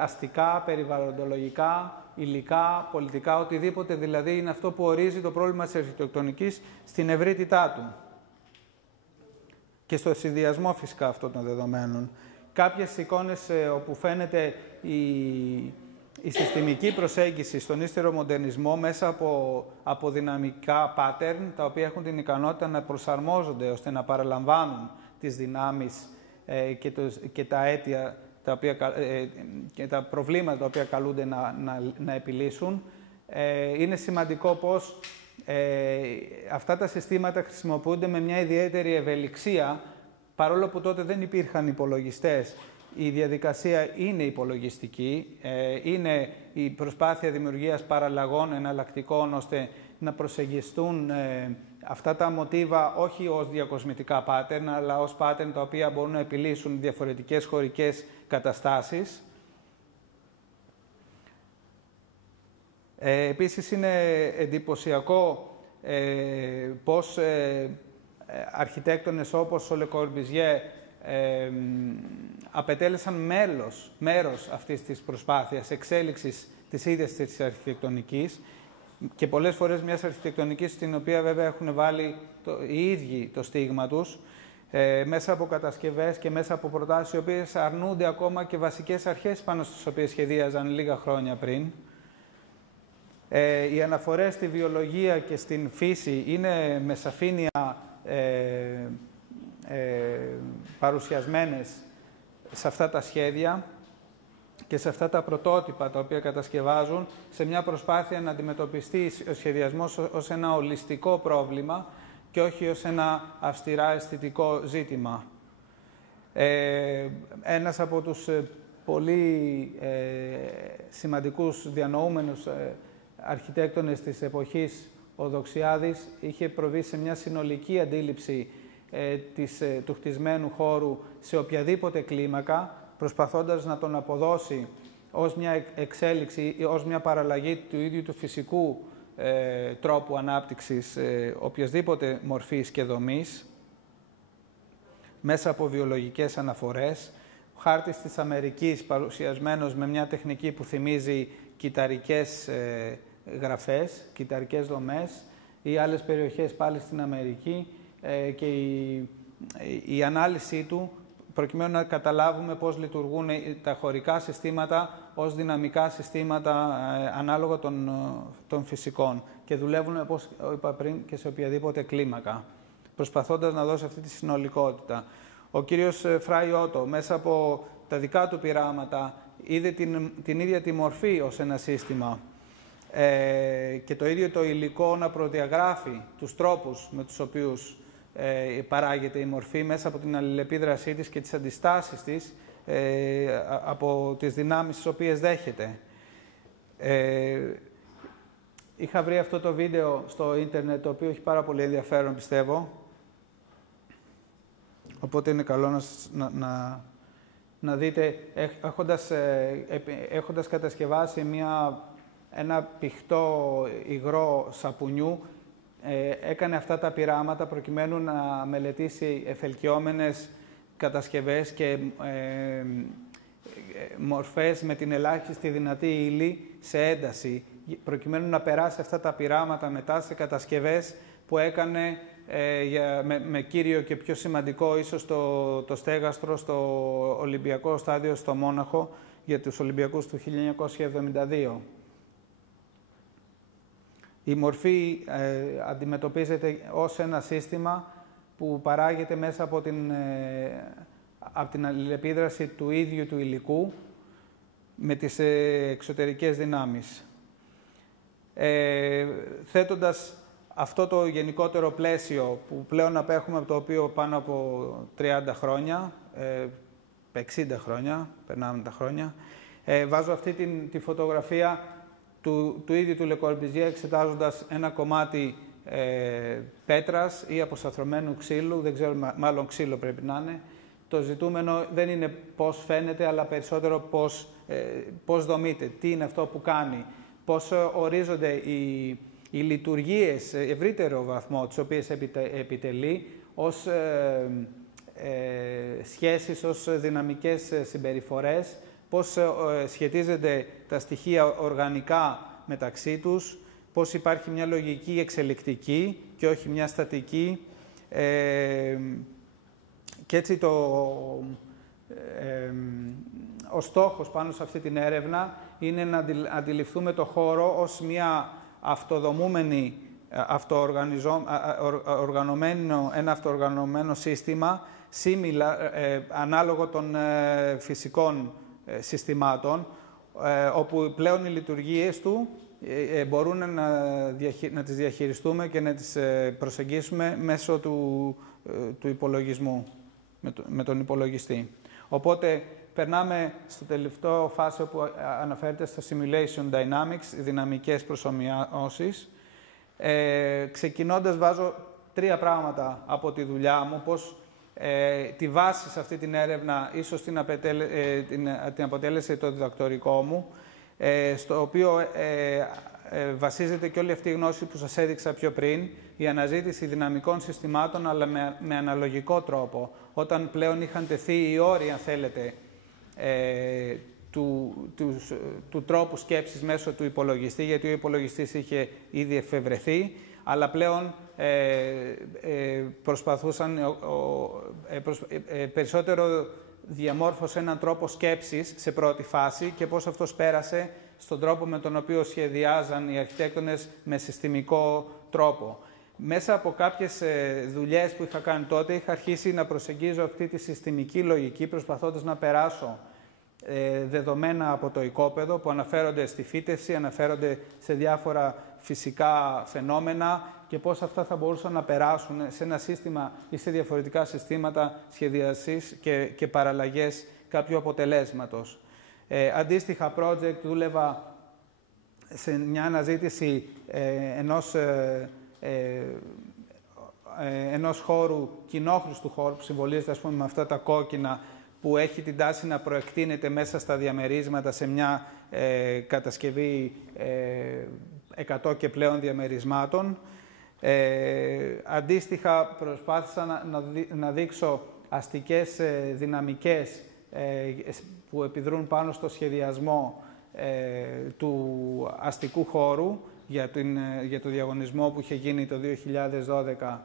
αστικά, περιβαλλοντολογικά, υλικά, πολιτικά, οτιδήποτε δηλαδή είναι αυτό που ορίζει το πρόβλημα της αρχιτεκτονικής στην ευρύτητά του και στο συνδυασμό φυσικά αυτών των δεδομένων. Κάποιες εικόνες όπου φαίνεται η συστημική προσέγγιση στον ύστερο μοντερνισμό μέσα από δυναμικά pattern, τα οποία έχουν την ικανότητα να προσαρμόζονται ώστε να παραλαμβάνουν τις δυνάμεις και τα αίτια και τα προβλήματα τα οποία καλούνται να επιλύσουν. Είναι σημαντικό πως αυτά τα συστήματα χρησιμοποιούνται με μια ιδιαίτερη ευελιξία, παρόλο που τότε δεν υπήρχαν υπολογιστές. Η διαδικασία είναι υπολογιστική, είναι η προσπάθεια δημιουργίας παραλλαγών εναλλακτικών ώστε να προσεγγιστούν αυτά τα μοτίβα όχι ως διακοσμητικά pattern, αλλά ως pattern τα οποία μπορούν να επιλύσουν διαφορετικές χωρικές καταστάσεις. Επίσης είναι εντυπωσιακό πώς αρχιτέκτονες όπως ο Le Corbusier απετέλεσαν μέρος αυτής της προσπάθειας εξέλιξης της ίδιας της αρχιτεκτονικής και πολλές φορές μιας αρχιτεκτονικής στην οποία βέβαια έχουν βάλει οι ίδιοι το στίγμα τους μέσα από κατασκευές και μέσα από προτάσεις οι οποίες αρνούνται ακόμα και βασικές αρχές πάνω στις οποίες σχεδίαζαν λίγα χρόνια πριν. Οι αναφορές στη βιολογία και στην φύση είναι με σαφήνεια παρουσιασμένες σε αυτά τα σχέδια και σε αυτά τα πρωτότυπα τα οποία κατασκευάζουν σε μια προσπάθεια να αντιμετωπιστεί ο σχεδιασμός ως ένα ολιστικό πρόβλημα και όχι ως ένα αυστηρά αισθητικό ζήτημα. Ένας από τους πολύ σημαντικούς διανοούμενους αρχιτέκτονες της εποχής, ο Δοξιάδης, είχε προβεί σε μια συνολική αντίληψη του χτισμένου χώρου σε οποιαδήποτε κλίμακα, προσπαθώντας να τον αποδώσει ως μια εξέλιξη ή ως μια παραλλαγή του ίδιου του φυσικού τρόπου ανάπτυξης οποιασδήποτε μορφής και δομής, μέσα από βιολογικές αναφορές. Ο χάρτης της Αμερικής παρουσιασμένος με μια τεχνική που θυμίζει κυταρικές γραφές, κυταρικές δομές, ή άλλες περιοχές πάλι στην Αμερική, και η ανάλυση του προκειμένου να καταλάβουμε πώς λειτουργούν τα χωρικά συστήματα ως δυναμικά συστήματα ανάλογα των φυσικών και δουλεύουν, όπως είπα πριν, και σε οποιαδήποτε κλίμακα, προσπαθώντας να δώσει αυτή τη συνολικότητα. Ο κύριος Φράι Ότο, μέσα από τα δικά του πειράματα, είδε την ίδια τη μορφή ως ένα σύστημα και το ίδιο το υλικό να προδιαγράφει τους τρόπους με τους οποίους παράγεται η μορφή μέσα από την αλληλεπίδρασή της και τις αντιστάσεις της από τις δυνάμεις τις οποίες δέχεται. Είχα βρει αυτό το βίντεο στο ίντερνετ, το οποίο έχει πάρα πολύ ενδιαφέρον, πιστεύω. Οπότε είναι καλό να δείτε, έχοντας κατασκευάσει ένα πηχτό υγρό σαπουνιού, έκανε αυτά τα πειράματα προκειμένου να μελετήσει εφελκυόμενες κατασκευές και μορφές με την ελάχιστη δυνατή ύλη σε ένταση, προκειμένου να περάσει αυτά τα πειράματα μετά σε κατασκευές που έκανε με κύριο και πιο σημαντικό ίσως το στέγαστρο στο Ολυμπιακό στάδιο στο Μόναχο για τους Ολυμπιακούς του 1972. Η μορφή αντιμετωπίζεται ως ένα σύστημα που παράγεται μέσα από την αλληλεπίδραση του ίδιου του υλικού με τις εξωτερικές δυνάμεις. Θέτοντας αυτό το γενικότερο πλαίσιο που πλέον απέχουμε από το οποίο πάνω από 30 χρόνια, 60 χρόνια, περνάμε τα χρόνια, βάζω αυτή τη φωτογραφία του ίδιου του Le Corbusier, εξετάζοντας ένα κομμάτι πέτρας ή αποσαθρωμένου ξύλου, δεν ξέρω, μάλλον ξύλο πρέπει να είναι. Το ζητούμενο δεν είναι πώς φαίνεται, αλλά περισσότερο πώς δομείται, τι είναι αυτό που κάνει, πώς ορίζονται οι λειτουργίες σε ευρύτερο βαθμό, τις οποίες επιτελεί, ως σχέσεις, ως δυναμικές συμπεριφορές, πώς σχετίζονται τα στοιχεία οργανικά μεταξύ τους, πώς υπάρχει μια λογική εξελικτική και όχι μια στατική. Και έτσι ο στόχος πάνω σε αυτή την έρευνα είναι να αντιληφθούμε το χώρο ως μια αυτοδομούμενη, ένα αυτοοργανωμένο σύστημα, ανάλογο των φυσικών συστημάτων, όπου πλέον οι λειτουργίες του μπορούν να τις διαχειριστούμε και να τις προσεγγίσουμε μέσω του υπολογισμού, με τον υπολογιστή. Οπότε, περνάμε στο τελευταίο φάση που αναφέρεται στο Simulation Dynamics, οι δυναμικές προσομοιώσεις. Ξεκινώντας, βάζω 3 πράγματα από τη δουλειά μου, πώς τη βάση σε αυτή την έρευνα ίσως την αποτέλεσε το διδακτορικό μου, στο οποίο βασίζεται και όλη αυτή η γνώση που σας έδειξα πιο πριν, η αναζήτηση δυναμικών συστημάτων, αλλά με αναλογικό τρόπο. Όταν πλέον είχαν τεθεί οι όροι, αν θέλετε, του τρόπου σκέψης μέσω του υπολογιστή, γιατί ο υπολογιστής είχε ήδη εφευρεθεί, αλλά πλέον προσπαθούσαν περισσότερο διαμόρφωσε έναν τρόπο σκέψης σε πρώτη φάση και πώς αυτός πέρασε στον τρόπο με τον οποίο σχεδιάζαν οι αρχιτέκτονες με συστημικό τρόπο. Μέσα από κάποιες δουλειές που είχα κάνει τότε, είχα αρχίσει να προσεγγίζω αυτή τη συστημική λογική, προσπαθώντας να περάσω δεδομένα από το οικόπεδο που αναφέρονται στη φύτευση, αναφέρονται σε διάφορα φυσικά φαινόμενα και πώς αυτά θα μπορούσαν να περάσουν σε ένα σύστημα ή σε διαφορετικά συστήματα σχεδιασής και παραλλαγές κάποιου αποτελέσματος. Αντίστοιχα project δούλευα σε μια αναζήτηση ενός χώρου, κοινόχρηστου χώρου, που συμβολίζεται, ας πούμε, με αυτά τα κόκκινα, που έχει την τάση να προεκτείνεται μέσα στα διαμερίσματα σε μια κατασκευή 100 και πλέον διαμερισμάτων. Αντίστοιχα, προσπάθησα να δείξω αστικές δυναμικές που επιδρούν πάνω στο σχεδιασμό του αστικού χώρου για το διαγωνισμό που είχε γίνει το 2012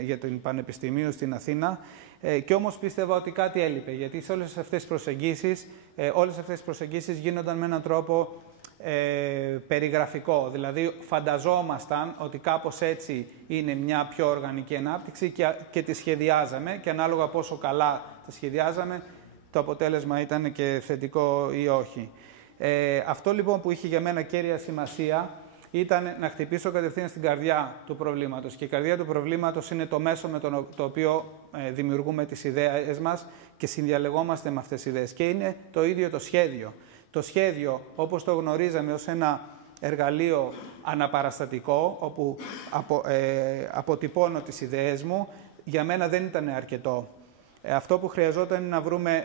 για την Πανεπιστημίου στην Αθήνα. Και όμως πίστευα ότι κάτι έλειπε, γιατί σε όλες αυτές τις προσεγγίσεις γίνονταν με έναν τρόπο περιγραφικό. Δηλαδή φανταζόμασταν ότι κάπως έτσι είναι μια πιο οργανική ανάπτυξη και τη σχεδιάζαμε, και ανάλογα πόσο καλά τη σχεδιάζαμε, το αποτέλεσμα ήταν και θετικό ή όχι. Αυτό λοιπόν που είχε για μένα κέρια σημασία ήταν να χτυπήσω κατευθείαν στην καρδιά του προβλήματος. Και η καρδιά του προβλήματος είναι το μέσο με το οποίο δημιουργούμε τις ιδέες μας και συνδιαλεγόμαστε με αυτές τις ιδέες. Και είναι το ίδιο το σχέδιο. Το σχέδιο, όπως το γνωρίζαμε ως ένα εργαλείο αναπαραστατικό, όπου αποτυπώνω τις ιδέες μου, για μένα δεν ήταν αρκετό. Αυτό που χρειαζόταν είναι να βρούμε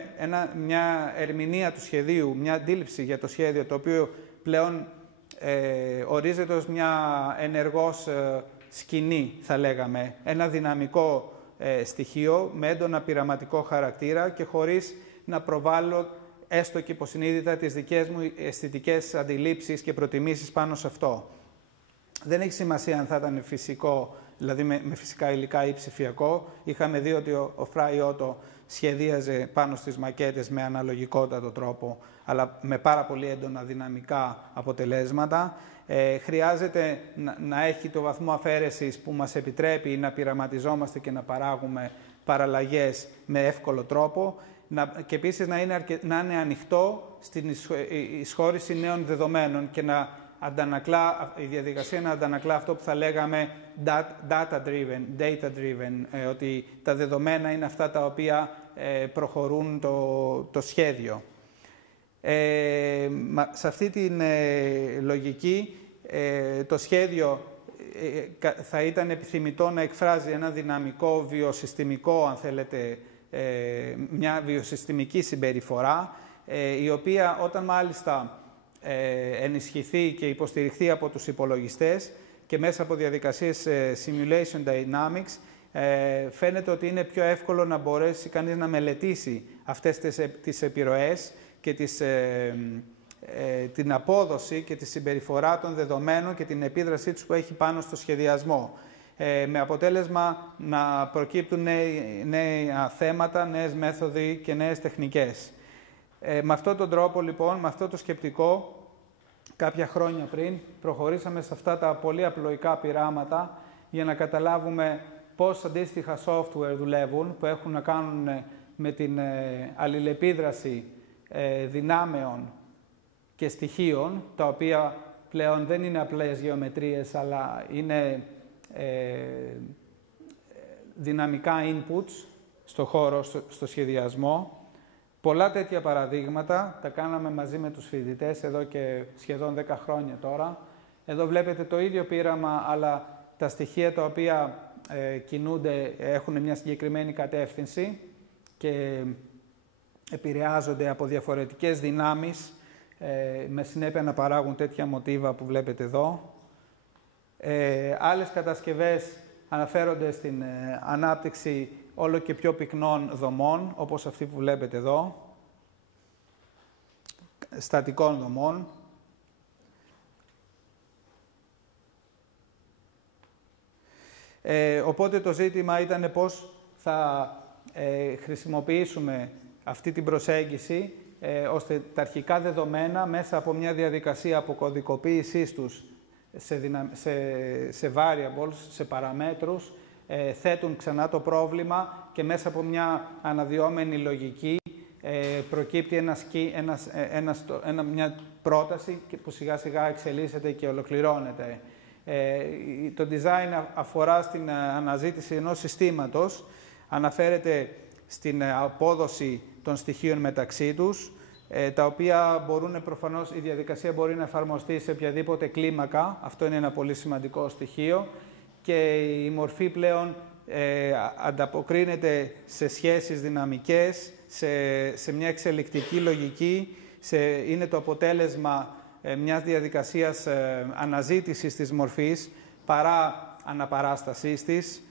μια ερμηνεία του σχεδίου, μια αντίληψη για το σχέδιο, το οποίο πλέον ορίζεται ως μια ενεργός σκηνή, θα λέγαμε. Ένα δυναμικό στοιχείο με έντονα πειραματικό χαρακτήρα και χωρίς να προβάλλω έστω και υποσυνείδητα τις δικές μου αισθητικές αντιλήψεις και προτιμήσεις πάνω σε αυτό. Δεν έχει σημασία αν θα ήταν φυσικό, δηλαδή με φυσικά υλικά ή ψηφιακό. Είχαμε δει ότι ο Φράι Ότο σχεδίαζε πάνω στις μακέτες με αναλογικότατο τρόπο, αλλά με πάρα πολύ έντονα δυναμικά αποτελέσματα. Χρειάζεται να έχει το βαθμό αφαίρεσης που μας επιτρέπει να πειραματιζόμαστε και να παράγουμε παραλλαγές με εύκολο τρόπο, και επίσης να είναι ανοιχτό στην εισχώρηση νέων δεδομένων και η διαδικασία να αντανακλά αυτό που θα λέγαμε data-driven, ότι τα δεδομένα είναι αυτά τα οποία προχωρούν το σχέδιο. Σε αυτή την λογική, το σχέδιο θα ήταν επιθυμητό να εκφράζει ένα δυναμικό βιοσυστημικό, αν θέλετε, μια βιοσυστημική συμπεριφορά, η οποία όταν μάλιστα ενισχυθεί και υποστηριχθεί από τους υπολογιστές και μέσα από διαδικασίες simulation dynamics, φαίνεται ότι είναι πιο εύκολο να μπορέσει κανείς να μελετήσει αυτές τις επιρροές και την απόδοση και τη συμπεριφορά των δεδομένων και την επίδρασή τους που έχει πάνω στο σχεδιασμό. Με αποτέλεσμα να προκύπτουν νέα θέματα, νέες μέθοδοι και νέες τεχνικές. Με αυτόν τον τρόπο, λοιπόν, με αυτό το σκεπτικό, κάποια χρόνια πριν, προχωρήσαμε σε αυτά τα πολύ απλοϊκά πειράματα για να καταλάβουμε πώς αντίστοιχα software δουλεύουν, που έχουν να κάνουν με την αλληλεπίδραση δυνάμεων και στοιχείων, τα οποία πλέον δεν είναι απλές γεωμετρίες, αλλά είναι δυναμικά inputs στο χώρο, στο σχεδιασμό. Πολλά τέτοια παραδείγματα τα κάναμε μαζί με τους φοιτητές εδώ και σχεδόν 10 χρόνια τώρα. Εδώ βλέπετε το ίδιο πείραμα, αλλά τα στοιχεία τα οποία κινούνται έχουν μια συγκεκριμένη κατεύθυνση και επηρεάζονται από διαφορετικές δυνάμεις, με συνέπεια να παράγουν τέτοια μοτίβα που βλέπετε εδώ. Άλλες κατασκευές αναφέρονται στην ανάπτυξη όλο και πιο πυκνών δομών, όπως αυτή που βλέπετε εδώ, στατικών δομών. Οπότε το ζήτημα ήταν πώς θα χρησιμοποιήσουμε αυτή την προσέγγιση, ώστε τα αρχικά δεδομένα μέσα από μια διαδικασία αποκωδικοποίησής τους σε variables, σε παραμέτρους, θέτουν ξανά το πρόβλημα και μέσα από μια αναδυόμενη λογική προκύπτει μια πρόταση που σιγά σιγά εξελίσσεται και ολοκληρώνεται. Το design αφορά στην αναζήτηση ενός συστήματος, αναφέρεται στην απόδοση των στοιχείων μεταξύ τους, τα οποία προφανώς η διαδικασία μπορεί να εφαρμοστεί σε οποιαδήποτε κλίμακα, αυτό είναι ένα πολύ σημαντικό στοιχείο, και η μορφή πλέον ανταποκρίνεται σε σχέσεις δυναμικές, σε μια εξελικτική λογική, είναι το αποτέλεσμα μιας διαδικασίας αναζήτησης της μορφής παρά αναπαράστασής της.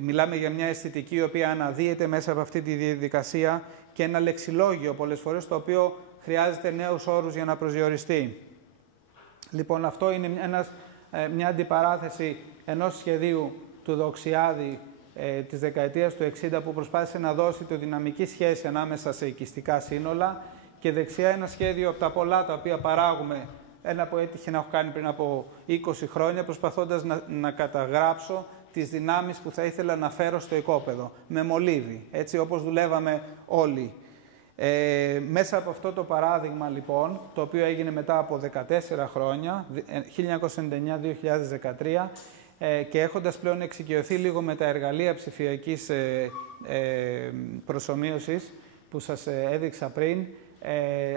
Μιλάμε για μια αισθητική η οποία αναδύεται μέσα από αυτή τη διαδικασία και ένα λεξιλόγιο πολλές φορές το οποίο χρειάζεται νέους όρους για να προσδιοριστεί. Λοιπόν, αυτό είναι μια αντιπαράθεση ενός σχεδίου του Δοξιάδη της δεκαετίας του 60 που προσπάθησε να δώσει τη δυναμική σχέση ανάμεσα σε οικιστικά σύνολα και δεξιά ένα σχέδιο από τα πολλά τα οποία παράγουμε, ένα που έτυχε να έχω κάνει πριν από 20 χρόνια, προσπαθώντας να καταγράψω τις δυνάμεις που θα ήθελα να φέρω στο οικόπεδο, με μολύβι, έτσι όπως δουλεύαμε όλοι. Μέσα από αυτό το παράδειγμα, λοιπόν, το οποίο έγινε μετά από 14 χρόνια, 1999-2013, και έχοντας πλέον εξοικειωθεί λίγο με τα εργαλεία ψηφιακής προσομοίωσης που σας έδειξα πριν,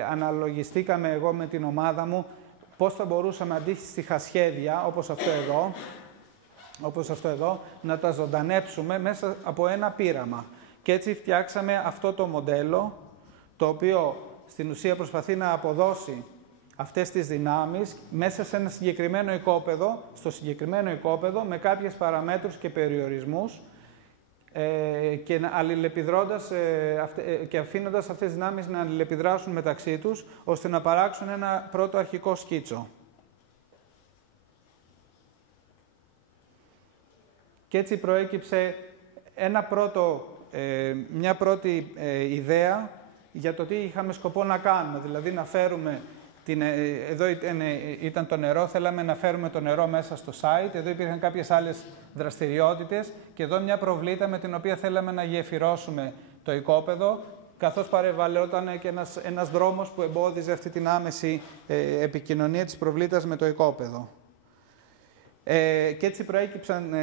αναλογιστήκαμε εγώ με την ομάδα μου πώς θα μπορούσαμε αντίστοιχα σχέδια, όπως αυτό εδώ, να τα ζωντανέψουμε μέσα από ένα πείραμα. Και έτσι φτιάξαμε αυτό το μοντέλο, το οποίο στην ουσία προσπαθεί να αποδώσει αυτές τις δυνάμεις μέσα σε ένα συγκεκριμένο οικόπεδο, στο συγκεκριμένο οικόπεδο, με κάποιες παραμέτρους και περιορισμούς και αλληλεπιδρώντας και αφήνοντας αυτές τις δυνάμεις να αλληλεπιδράσουν μεταξύ τους, ώστε να παράξουν ένα πρώτο αρχικό σκίτσο. Και έτσι προέκυψε μια πρώτη ιδέα για το τι είχαμε σκοπό να κάνουμε, δηλαδή να φέρουμε εδώ ήταν το νερό, θέλαμε να φέρουμε το νερό μέσα στο site, εδώ υπήρχαν κάποιες άλλες δραστηριότητες και εδώ μια προβλήτα με την οποία θέλαμε να γεφυρώσουμε το οικόπεδο, καθώς παρεμβαλλόταν και ένας δρόμος που εμπόδιζε αυτή την άμεση επικοινωνία της προβλήτας με το οικόπεδο. Και έτσι προέκυψαν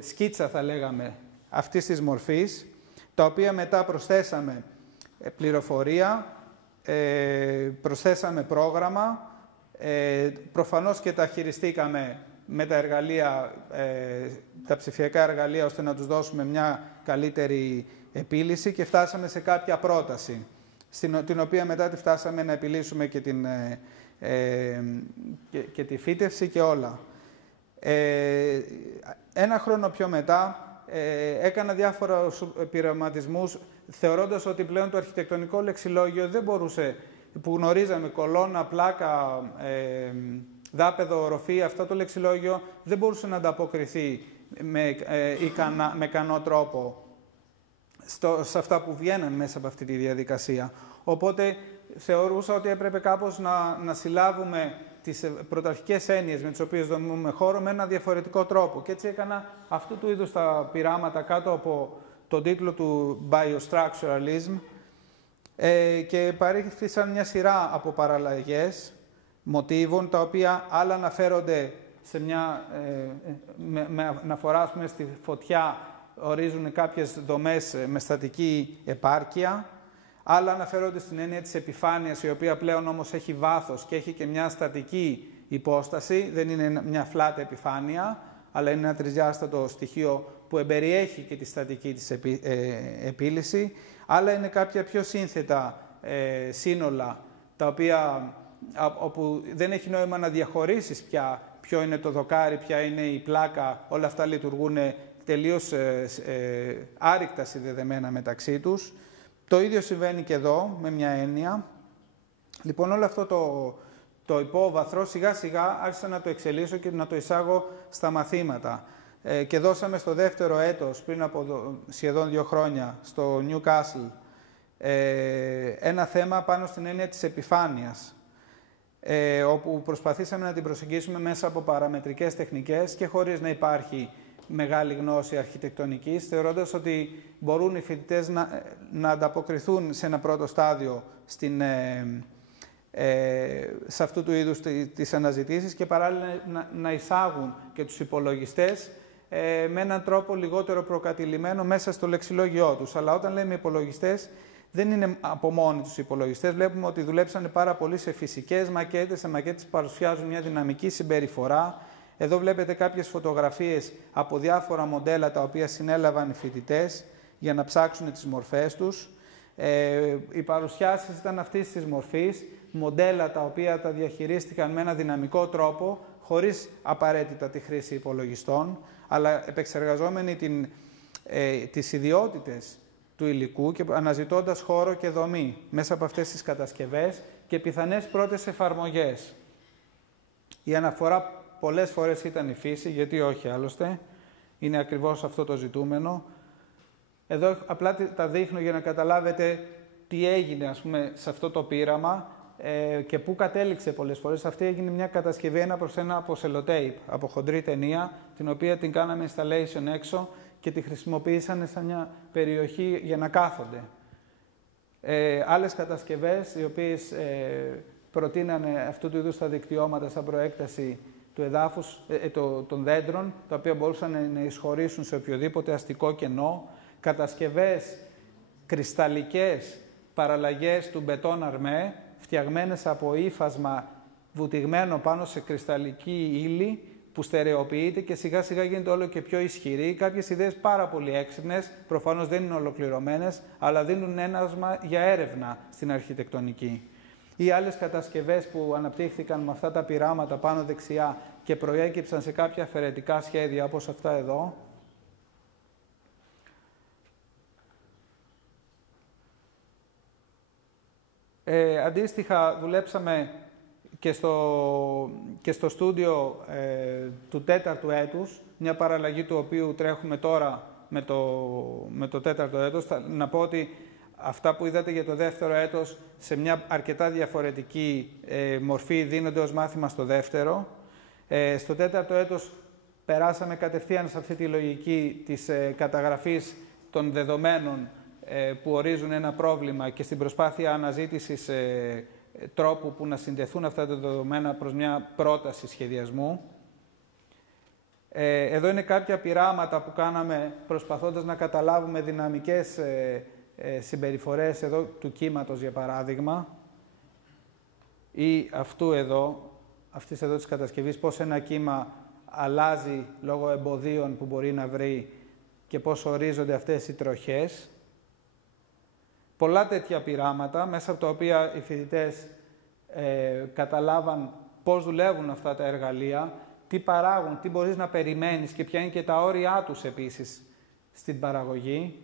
σκίτσα, θα λέγαμε, αυτής της μορφής, τα οποία μετά προσθέσαμε πληροφορία, προσθέσαμε πρόγραμμα, προφανώς και τα χειριστήκαμε με τα εργαλεία, τα ψηφιακά εργαλεία, ώστε να τους δώσουμε μια καλύτερη επίλυση και φτάσαμε σε κάποια πρόταση, την οποία μετά τη φτάσαμε να επιλύσουμε και τη φύτευση και όλα. Ένα χρόνο πιο μετά έκανα διάφορους πειραματισμούς, θεωρώντας ότι πλέον το αρχιτεκτονικό λεξιλόγιο δεν μπορούσε, που γνωρίζαμε κολόνα, πλάκα, δάπεδο, οροφή, αυτό το λεξιλόγιο δεν μπορούσε να ανταποκριθεί με ικανό τρόπο σε αυτά που βγαίναν μέσα από αυτή τη διαδικασία. Οπότε θεωρούσα ότι έπρεπε κάπως να συλλάβουμε τις πρωταρχικές έννοιες με τις οποίες δομούμε χώρο με ένα διαφορετικό τρόπο. Και έτσι έκανα αυτού του είδους τα πειράματα κάτω από τον τίτλο του Biostructuralism και παρήχθησαν μια σειρά από παραλλαγές μοτίβων, τα οποία άλλα αναφέρονται σε με αναφορά στη φωτιά, ορίζουν κάποιες δομές με στατική επάρκεια. Άλλα αναφέρονται στην έννοια της επιφάνειας, η οποία πλέον όμως έχει βάθος και έχει και μια στατική υπόσταση. Δεν είναι μια flat επιφάνεια, αλλά είναι ένα τρισδιάστατο στοιχείο που εμπεριέχει και τη στατική της επίλυση. Άλλα είναι κάποια πιο σύνθετα σύνολα, τα οποία, όπου δεν έχει νόημα να διαχωρίσεις πια ποιο είναι το δοκάρι, ποια είναι η πλάκα. Όλα αυτά λειτουργούν τελείως άρρηκτα συνδεδεμένα μεταξύ τους. Το ίδιο συμβαίνει και εδώ, με μια έννοια. Λοιπόν, όλο αυτό το υπόβαθρο σιγά σιγά άρχισα να το εξελίσσω και να το εισάγω στα μαθήματα. Και δώσαμε στο δεύτερο έτος, πριν από σχεδόν 2 χρόνια, στο Newcastle, ένα θέμα πάνω στην έννοια της επιφάνειας, όπου προσπαθήσαμε να την προσεγγίσουμε μέσα από παραμετρικές τεχνικές και χωρίς να υπάρχει μεγάλη γνώση αρχιτεκτονικής, θεωρώντας ότι μπορούν οι φοιτητές να ανταποκριθούν σε ένα πρώτο στάδιο σε αυτού του είδους τις αναζητήσεις και παράλληλα να εισάγουν και τους υπολογιστές με έναν τρόπο λιγότερο προκατηλημένο μέσα στο λεξιλόγιό τους. Αλλά όταν λέμε υπολογιστές, δεν είναι από μόνοι τους υπολογιστές. Βλέπουμε ότι δουλέψανε πάρα πολύ σε φυσικές μακέτες, σε μακέτες που παρουσιάζουν μια δυναμική συμπεριφορά, Εδώ βλέπετε κάποιες φωτογραφίες από διάφορα μοντέλα τα οποία συνέλαβαν οι φοιτητές για να ψάξουν τις μορφές τους. Οι παρουσιάσεις ήταν αυτής της μορφής, μοντέλα τα οποία τα διαχειρίστηκαν με ένα δυναμικό τρόπο, χωρίς απαραίτητα τη χρήση υπολογιστών, αλλά επεξεργαζόμενοι τις ιδιότητες του υλικού και αναζητώντας χώρο και δομή μέσα από αυτές τις κατασκευές και πιθανές πρώτες εφαρμογές. Η αναφορά πολλές φορές ήταν η φύση, γιατί όχι άλλωστε, είναι ακριβώς αυτό το ζητούμενο. Εδώ απλά τα δείχνω για να καταλάβετε τι έγινε, ας πούμε, σε αυτό το πείραμα και πού κατέληξε πολλές φορές. Αυτή έγινε μια κατασκευή 1:1 από σελοτέιπ, από χοντρή ταινία, την οποία την κάναμε installation έξω και τη χρησιμοποίησαν σαν μια περιοχή για να κάθονται. Άλλες κατασκευές, οι οποίες προτείνανε αυτού του είδους τα δικτυώματα σαν προέκταση του εδάφους, των δέντρων, τα οποία μπορούσαν να εισχωρήσουν σε οποιοδήποτε αστικό κενό, κατασκευές κρυσταλλικές παραλλαγές του μπετόν αρμέ, φτιαγμένες από ύφασμα βουτυγμένο πάνω σε κρυσταλλική ύλη, που στερεοποιείται και σιγά σιγά γίνεται όλο και πιο ισχυρή. Κάποιες ιδέες πάρα πολύ έξυπνες, προφανώς δεν είναι ολοκληρωμένες, αλλά δίνουν ένασμα για έρευνα στην αρχιτεκτονική. Ή άλλες κατασκευές που αναπτύχθηκαν με αυτά τα πειράματα πάνω δεξιά και προέκυψαν σε κάποια αφαιρετικά σχέδια, όπως αυτά εδώ. Αντίστοιχα, δουλέψαμε και στο στούντιο του 4ου έτους, μια παραλλαγή του οποίου τρέχουμε τώρα με το 4ο έτος. Να πω ότι αυτά που είδατε για το 2ο έτος, σε μια αρκετά διαφορετική μορφή, δίνονται ως μάθημα στο 2ο. Στο 4ο έτος περάσαμε κατευθείαν σε αυτή τη λογική της καταγραφής των δεδομένων που ορίζουν ένα πρόβλημα και στην προσπάθεια αναζήτησης τρόπου που να συνδεθούν αυτά τα δεδομένα προς μια πρόταση σχεδιασμού. Εδώ είναι κάποια πειράματα που κάναμε προσπαθώντας να καταλάβουμε δυναμικές συμπεριφορές εδώ του κύματος, για παράδειγμα, ή αυτής εδώ της κατασκευής, πώς ένα κύμα αλλάζει λόγω εμποδίων που μπορεί να βρει και πώς ορίζονται αυτές οι τροχές. Πολλά τέτοια πειράματα, μέσα από τα οποία οι φοιτητές καταλάβαν πώς δουλεύουν αυτά τα εργαλεία, τι παράγουν, τι μπορείς να περιμένεις και ποια είναι και τα όρια τους επίσης στην παραγωγή.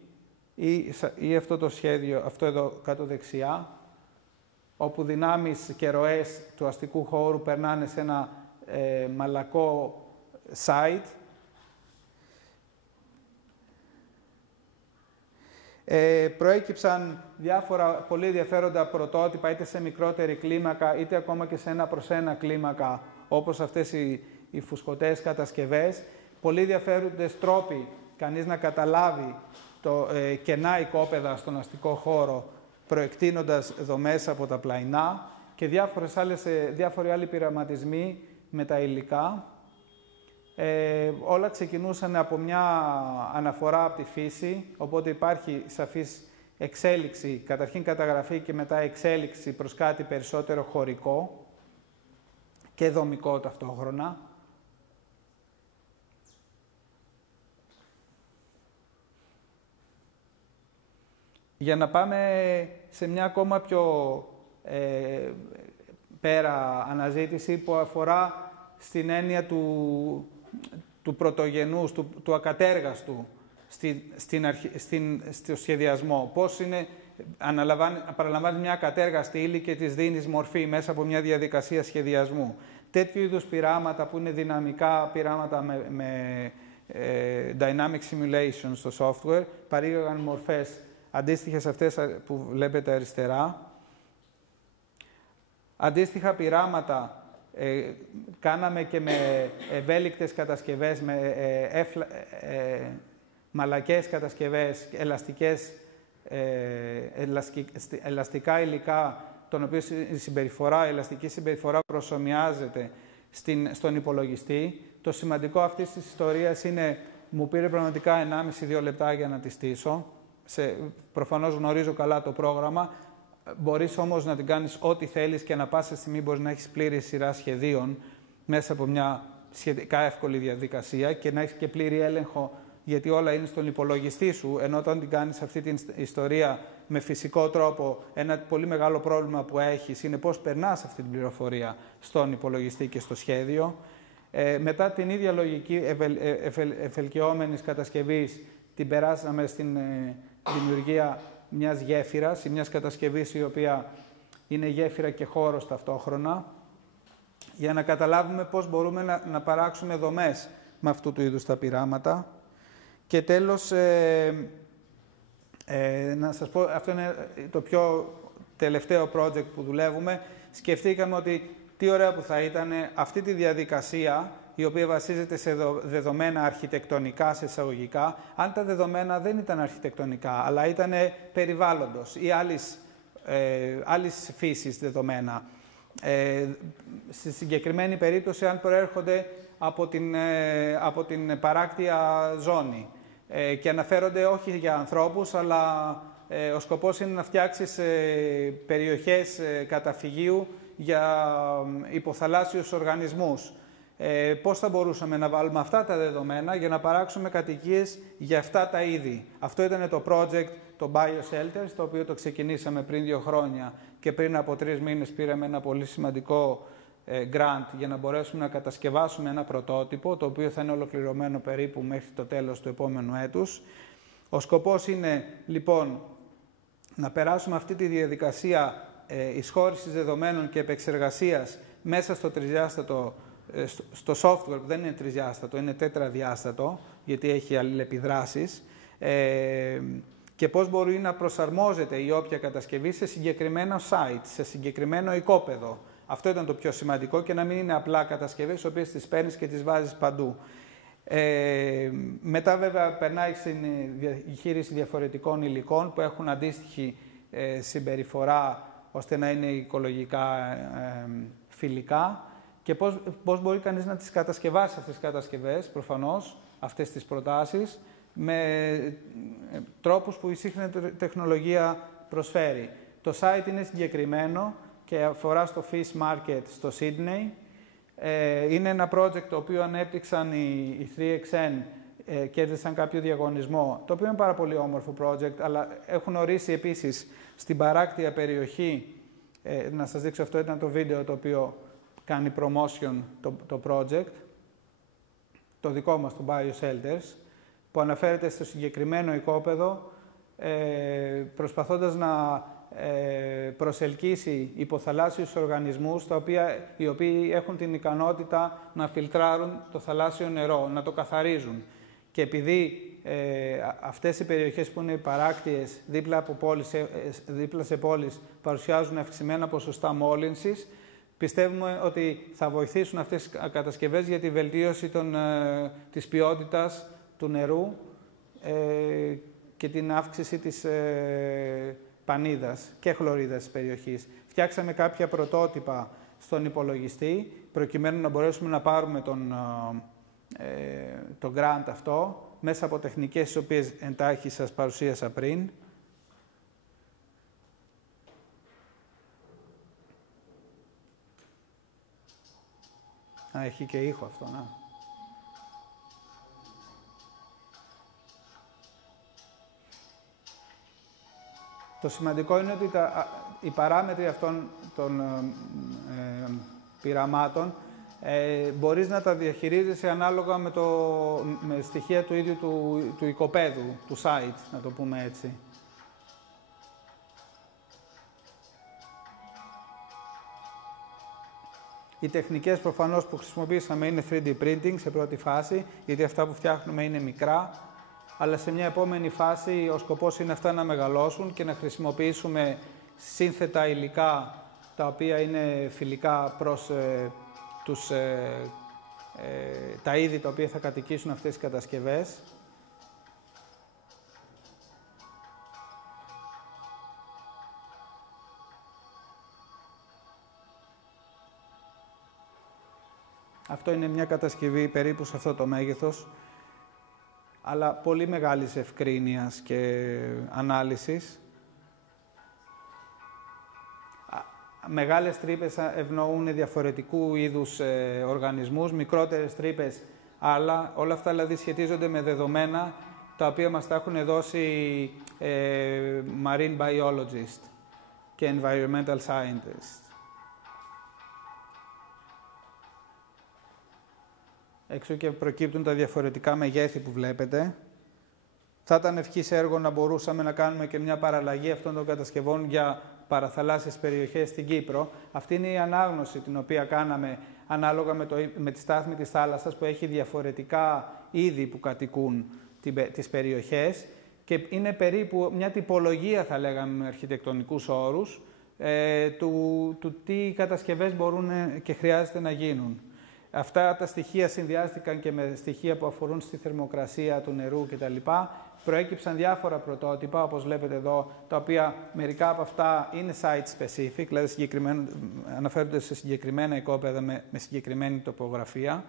Ή αυτό το σχέδιο, αυτό εδώ κάτω δεξιά, όπου δυνάμεις και ροές του αστικού χώρου περνάνε σε ένα μαλακό site. Προέκυψαν διάφορα πολύ ενδιαφέροντα πρωτότυπα, είτε σε μικρότερη κλίμακα, είτε ακόμα και σε 1:1 κλίμακα, όπως αυτές οι φουσκωτές κατασκευές. Πολύ ενδιαφέροντες τρόποι κανείς να καταλάβει κενά οικόπεδα στον αστικό χώρο, προεκτείνοντας δομές από τα πλαϊνά και διάφοροι άλλοι πειραματισμοί με τα υλικά. Όλα ξεκινούσαν από μια αναφορά από τη φύση, οπότε υπάρχει σαφής εξέλιξη, καταρχήν καταγραφή και μετά εξέλιξη προς κάτι περισσότερο χωρικό και δομικό ταυτόχρονα. Για να πάμε σε μια ακόμα πιο πέρα αναζήτηση που αφορά στην έννοια του πρωτογενούς, του ακατέργαστου στο σχεδιασμό. Πώς παραλαμβάνει μια ακατέργαστη ύλη και της δίνεις μορφή μέσα από μια διαδικασία σχεδιασμού. Τέτοιου είδους πειράματα που είναι δυναμικά πειράματα με dynamic simulation στο software παρήγαγαν μορφές αντίστοιχες αυτές που βλέπετε αριστερά. Αντίστοιχα πειράματα κάναμε και με ευέλικτες κατασκευές, με μαλακές κατασκευές, ελαστικά υλικά, των οποίων η ελαστική συμπεριφορά προσομοιάζεται στον υπολογιστή. Το σημαντικό αυτής της ιστορίας είναι, μου πήρε πραγματικά 1,5-2 λεπτά για να τη στήσω. Προφανώς γνωρίζω καλά το πρόγραμμα. Μπορείς όμως να την κάνεις ό,τι θέλεις και ανά πάσα στιγμή μπορείς να έχεις πλήρη σειρά σχεδίων μέσα από μια σχετικά εύκολη διαδικασία και να έχεις και πλήρη έλεγχο, γιατί όλα είναι στον υπολογιστή σου, ενώ όταν την κάνεις αυτή την ιστορία με φυσικό τρόπο, ένα πολύ μεγάλο πρόβλημα που έχεις είναι πώς περνάς αυτή την πληροφορία στον υπολογιστή και στο σχέδιο. Μετά την ίδια λογική ευελκυόμενης κατασκευής την περάσαμε στην δημιουργία μιας γέφυρας ή μιας κατασκευής η οποία είναι γέφυρα και χώρος ταυτόχρονα, για να καταλάβουμε πώς μπορούμε να παράξουμε δομές με αυτού του είδους τα πειράματα. Και τέλος, να σας πω, αυτό είναι το πιο τελευταίο project που δουλεύουμε. Σκεφτήκαμε ότι τι ωραία που θα ήταν αυτή τη διαδικασία, η οποία βασίζεται σε δεδομένα αρχιτεκτονικά, σε εισαγωγικά, αν τα δεδομένα δεν ήταν αρχιτεκτονικά, αλλά ήταν περιβάλλοντος ή άλλης φύσης δεδομένα. Στη συγκεκριμένη περίπτωση, αν προέρχονται από την παράκτια ζώνη και αναφέρονται όχι για ανθρώπους, αλλά ο σκοπός είναι να φτιάξεις περιοχές καταφυγίου για υποθαλάσσιους οργανισμούς. Πώς θα μπορούσαμε να βάλουμε αυτά τα δεδομένα για να παράξουμε κατοικίες για αυτά τα είδη. Αυτό ήταν το project, το BioShelters, το οποίο το ξεκινήσαμε πριν 2 χρόνια και πριν από 3 μήνες πήραμε ένα πολύ σημαντικό grant για να μπορέσουμε να κατασκευάσουμε ένα πρωτότυπο, το οποίο θα είναι ολοκληρωμένο περίπου μέχρι το τέλος του επόμενου έτους. Ο σκοπός είναι, λοιπόν, να περάσουμε αυτή τη διαδικασία εισχώρησης δεδομένων και επεξεργασίας μέσα στο τρισδιάστατο, στο software που δεν είναι τρισδιάστατο, είναι τέτραδιάστατο, γιατί έχει αλληλεπιδράσεις, και πώς μπορεί να προσαρμόζεται η όποια κατασκευή σε συγκεκριμένο site, σε συγκεκριμένο οικόπεδο. Αυτό ήταν το πιο σημαντικό και να μην είναι απλά κατασκευές, τις οποίες τις παίρνεις και τις βάζεις παντού. Μετά βέβαια περνάει στην διαχείριση διαφορετικών υλικών που έχουν αντίστοιχη συμπεριφορά ώστε να είναι οικολογικά φιλικά και πώς μπορεί κανείς να τις κατασκευάσει αυτές τις κατασκευές, προφανώς, αυτές τις προτάσεις, με τρόπους που η σύγχρονη τεχνολογία προσφέρει. Το site είναι συγκεκριμένο και αφορά στο Fish Market στο Sydney. Είναι ένα project το οποίο ανέπτυξαν οι 3XN, κέρδισαν κάποιο διαγωνισμό, το οποίο είναι πάρα πολύ όμορφο project, αλλά έχουν ορίσει επίσης στην παράκτια περιοχή, να σας δείξω, αυτό ήταν το βίντεο το οποίο κάνει promotion το project, το δικό μας, το BioShelters, που αναφέρεται στο συγκεκριμένο οικόπεδο, προσπαθώντας να προσελκύσει υποθαλάσσιους οργανισμούς, οι οποίοι έχουν την ικανότητα να φιλτράρουν το θαλάσσιο νερό, να το καθαρίζουν. Και επειδή αυτές οι περιοχές που είναι παράκτιες δίπλα σε πόλεις παρουσιάζουν αυξημένα ποσοστά μόλυνσης, πιστεύουμε ότι θα βοηθήσουν αυτές οι κατασκευές για τη βελτίωση της ποιότητας του νερού και την αύξηση της πανίδας και χλωρίδας της περιοχής. Φτιάξαμε κάποια πρωτότυπα στον υπολογιστή, προκειμένου να μπορέσουμε να πάρουμε το grant αυτό, μέσα από τεχνικές τις οποίες εντάχει σας παρουσίασα πριν. Έχει και ήχο αυτό, να. Το σημαντικό είναι ότι οι παράμετροι αυτών των πειραμάτων μπορείς να τα διαχειρίζεσαι ανάλογα με στοιχεία του ίδιου του οικοπαίδου, του site, να το πούμε έτσι. Οι τεχνικές προφανώς που χρησιμοποιήσαμε είναι 3D printing σε πρώτη φάση, γιατί αυτά που φτιάχνουμε είναι μικρά, αλλά σε μια επόμενη φάση ο σκοπός είναι αυτά να μεγαλώσουν και να χρησιμοποιήσουμε σύνθετα υλικά τα οποία είναι φιλικά προς τα είδη τα οποία θα κατοικήσουν αυτές τις κατασκευές. Αυτό είναι μια κατασκευή περίπου σε αυτό το μέγεθος, αλλά πολύ μεγάλης ευκρίνειας και ανάλυσης. Μεγάλες τρύπες ευνοούν διαφορετικού είδους οργανισμούς, μικρότερες τρύπες άλλα. Όλα αυτά δηλαδή σχετίζονται με δεδομένα τα οποία μας τα έχουν δώσει marine biologists και environmental scientists. Έξω και προκύπτουν τα διαφορετικά μεγέθη που βλέπετε. Θα ήταν ευχής έργο να μπορούσαμε να κάνουμε και μια παραλλαγή αυτών των κατασκευών για παραθαλάσσιες περιοχές στην Κύπρο. Αυτή είναι η ανάγνωση την οποία κάναμε ανάλογα με τη στάθμη της θάλασσας που έχει διαφορετικά είδη που κατοικούν τις περιοχές και είναι περίπου μια τυπολογία, θα λέγαμε, με αρχιτεκτονικούς όρους του τι κατασκευές μπορούν και χρειάζεται να γίνουν. Αυτά τα στοιχεία συνδυάστηκαν και με στοιχεία που αφορούν στη θερμοκρασία του νερού κτλ. Προέκυψαν διάφορα πρωτότυπα, όπως βλέπετε εδώ, τα οποία μερικά από αυτά είναι site-specific, δηλαδή αναφέρονται σε συγκεκριμένα οικόπεδα με συγκεκριμένη τοπογραφία.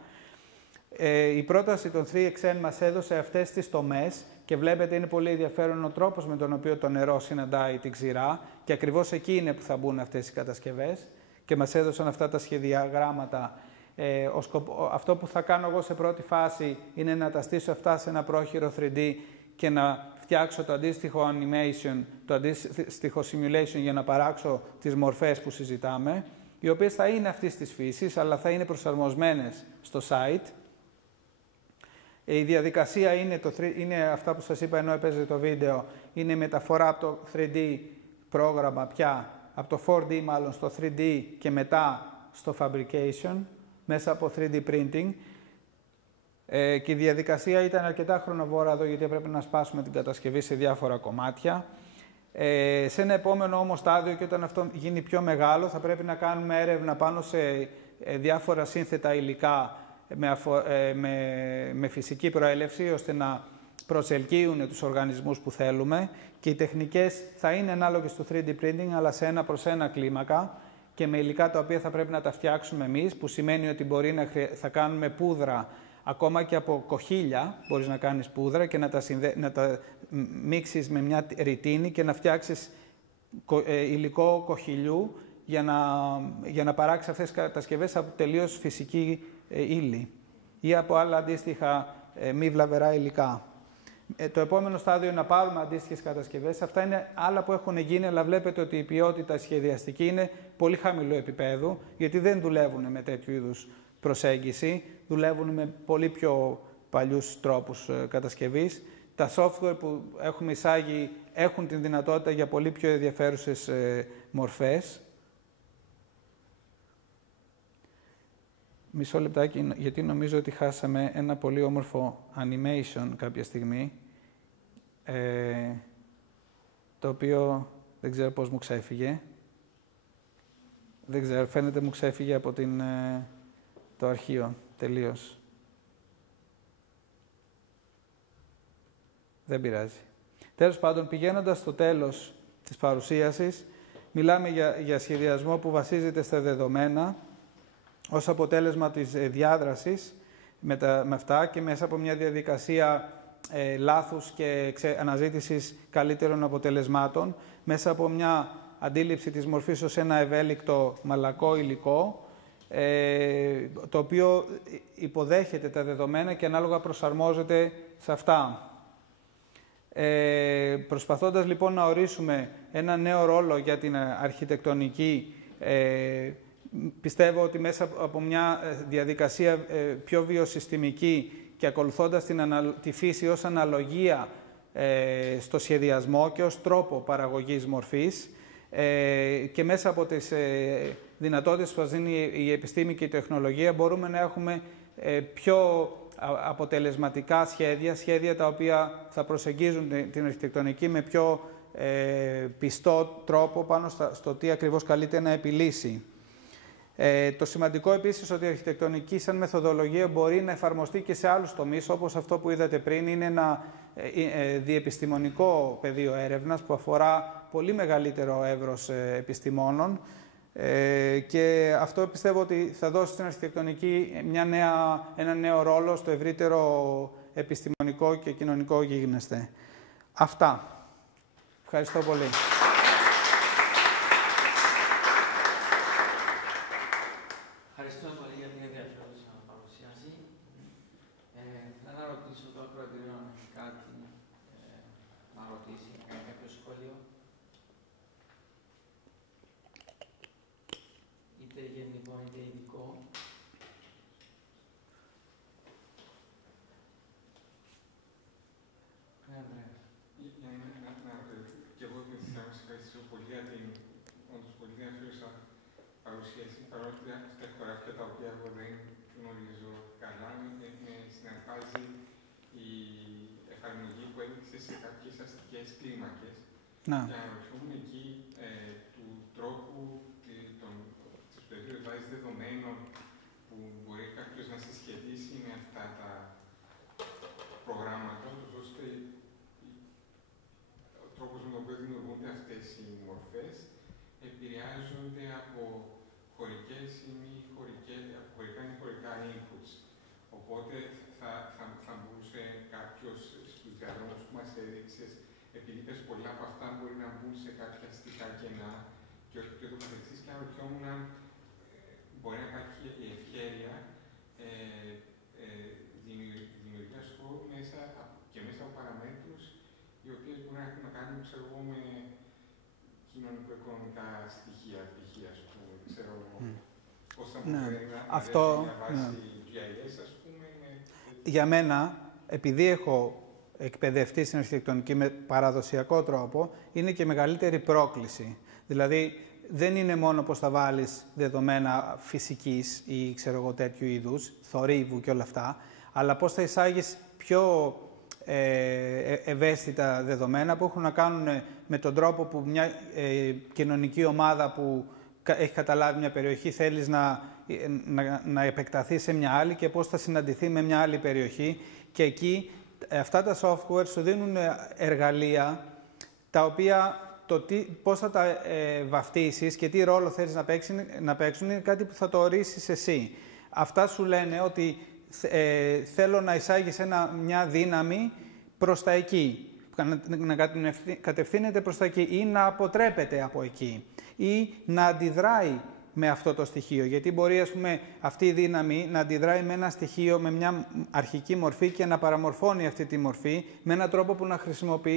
Η πρόταση των 3XN μας έδωσε αυτές τις τομές και βλέπετε είναι πολύ ενδιαφέρον ο τρόπος με τον οποίο το νερό συναντάει την ξηρά και ακριβώς εκεί είναι που θα μπουν αυτές οι κατασκευές και μας έδωσαν αυτά τα σχεδιαγράμματα. Αυτό που θα κάνω εγώ σε πρώτη φάση είναι να τα στήσω αυτά σε ένα πρόχειρο 3D και να φτιάξω το αντίστοιχο animation, το αντίστοιχο simulation για να παράξω τις μορφές που συζητάμε, οι οποίες θα είναι αυτής της φύσης, αλλά θα είναι προσαρμοσμένες στο site. Η διαδικασία είναι αυτά που σας είπα ενώ έπαιζε το βίντεο, είναι η μεταφορά από το 3D πρόγραμμα πια, από το 4D μάλλον στο 3D και μετά στο fabrication, μέσα από 3D printing. Και η διαδικασία ήταν αρκετά χρονοβόρα εδώ, γιατί έπρεπε να σπάσουμε την κατασκευή σε διάφορα κομμάτια. Σε ένα επόμενο όμως στάδιο, και όταν αυτό γίνει πιο μεγάλο, θα πρέπει να κάνουμε έρευνα πάνω σε διάφορα σύνθετα υλικά με φυσική προέλευση, ώστε να προσελκύουν τους οργανισμούς που θέλουμε. Και οι τεχνικές θα είναι ανάλογες του 3D printing, αλλά σε 1:1 κλίμακα και με υλικά τα οποία θα πρέπει να τα φτιάξουμε εμείς, που σημαίνει ότι θα κάνουμε πούδρα. Ακόμα και από κοχύλια μπορείς να κάνεις πούδρα και να τα μίξεις με μια ρητίνη και να φτιάξεις υλικό κοχυλιού για να παράξεις αυτές τις κατασκευές από τελείως φυσική ύλη ή από άλλα αντίστοιχα μη βλαβερά υλικά. Το επόμενο στάδιο είναι να πάρουμε αντίστοιχες κατασκευές. Αυτά είναι άλλα που έχουν γίνει, αλλά βλέπετε ότι η ποιότητα σχεδιαστική είναι πολύ χαμηλού επίπεδου, γιατί δεν δουλεύουν με τέτοιου είδους προσέγγιση, δουλεύουν με πολύ πιο παλιούς τρόπους κατασκευής. Τα software που έχουμε εισάγει έχουν την δυνατότητα για πολύ πιο ενδιαφέρουσες μορφές. Μισό λεπτάκι, γιατί νομίζω ότι χάσαμε ένα πολύ όμορφο animation κάποια στιγμή, το οποίο δεν ξέρω πώς μου ξέφυγε. Δεν ξέρω, φαίνεται μου ξέφυγε από το αρχείο τελείως. Δεν πειράζει. Τέλος πάντων, πηγαίνοντας στο τέλος της παρουσίασης, μιλάμε για σχεδιασμό που βασίζεται στα δεδομένα, ως αποτέλεσμα της διάδρασης με αυτά και μέσα από μια διαδικασία λάθους και αναζήτησης καλύτερων αποτελεσμάτων, μέσα από μια αντίληψη της μορφής ως ένα ευέλικτο μαλακό υλικό, το οποίο υποδέχεται τα δεδομένα και ανάλογα προσαρμόζεται σε αυτά. Προσπαθώντας λοιπόν να ορίσουμε ένα νέο ρόλο για την αρχιτεκτονική, πιστεύω ότι μέσα από μια διαδικασία πιο βιοσυστημική και ακολουθώντας τη φύση ως αναλογία στο σχεδιασμό και ως τρόπο παραγωγής μορφής και μέσα από τις δυνατότητες που μας δίνει η επιστήμη και η τεχνολογία μπορούμε να έχουμε πιο αποτελεσματικά σχέδια τα οποία θα προσεγγίζουν την αρχιτεκτονική με πιο πιστό τρόπο πάνω στο τι ακριβώς καλείται να επιλύσει. Το σημαντικό επίσης ότι η αρχιτεκτονική σαν μεθοδολογία μπορεί να εφαρμοστεί και σε άλλους τομείς, όπως αυτό που είδατε πριν, είναι ένα διεπιστημονικό πεδίο έρευνας που αφορά πολύ μεγαλύτερο εύρος επιστημόνων και αυτό πιστεύω ότι θα δώσει στην αρχιτεκτονική ένα νέο ρόλο στο ευρύτερο επιστημονικό και κοινωνικό γίγνεσθε. Αυτά. Ευχαριστώ πολύ. πολύ για την ενδιαφέρουσα παρουσίαση, παρόλο που αυτά χωράφια τα οποία εγώ δεν γνωρίζω καλά, με συναρπάζει η εφαρμογή που έδειξε σε κάποιες αστικές κλίμακες. Να. Και αναρωτιόμουν εκεί του τρόπου της περίοδου βάσης δεδομένων που μπορεί κάποιος να συσχετίσει με αυτά τα προγράμματα, ώστε ο τρόπος με τον οποίο δημιουργούνται αυτές οι μορφές επηρεάζονται από χωρικά ή χωρικά inputs. Οπότε θα μπορούσε κάποιος στους διαδρόμους που μας έδειξες, επειδή πες πολλά από αυτά μπορεί να μπουν σε κάποια αστικά κενά και το καθεξής, και αναρωτιόμουν αν μπορεί να υπάρχει η ευχέρεια δημιουργίας χώρου μέσα από παραμέτρους οι οποίες μπορεί να έχουν να κάνουν, ξέρω εγώ, με κοινωνικο-οικονομικά στοιχεία, ας πούμε, ξέρω εγώ, πώς θα μπορεί να διαβάσει GIS, ας πούμε. Για μένα, επειδή έχω εκπαιδευτεί στην αρχιτεκτονική με παραδοσιακό τρόπο, είναι και μεγαλύτερη πρόκληση. Δηλαδή, δεν είναι μόνο πώς θα βάλεις δεδομένα φυσικής ή ξέρω εγώ τέτοιου είδους, θορύβου και όλα αυτά, αλλά πώς θα εισάγεις πιο ευαίσθητα δεδομένα που έχουν να κάνουν με τον τρόπο που μια κοινωνική ομάδα που έχει καταλάβει μια περιοχή θέλεις να επεκταθεί σε μια άλλη και πώς θα συναντηθεί με μια άλλη περιοχή. Και εκεί αυτά τα software σου δίνουν εργαλεία τα οποία πώς θα τα βαφτίσεις και τι ρόλο θέλεις να παίξουν είναι κάτι που θα το ορίσεις εσύ. Αυτά σου λένε ότι θέλω να εισάγεις μια δύναμη προς τα εκεί, να κατευθύνεται προς τα εκεί ή να αποτρέπεται από εκεί ή να αντιδράει με αυτό το στοιχείο. Γιατί μπορεί, ας πούμε, αυτή η δύναμη να αντιδράει με ένα στοιχείο, με μια αρχική μορφή και να παραμορφώνει αυτή τη μορφή με έναν τρόπο που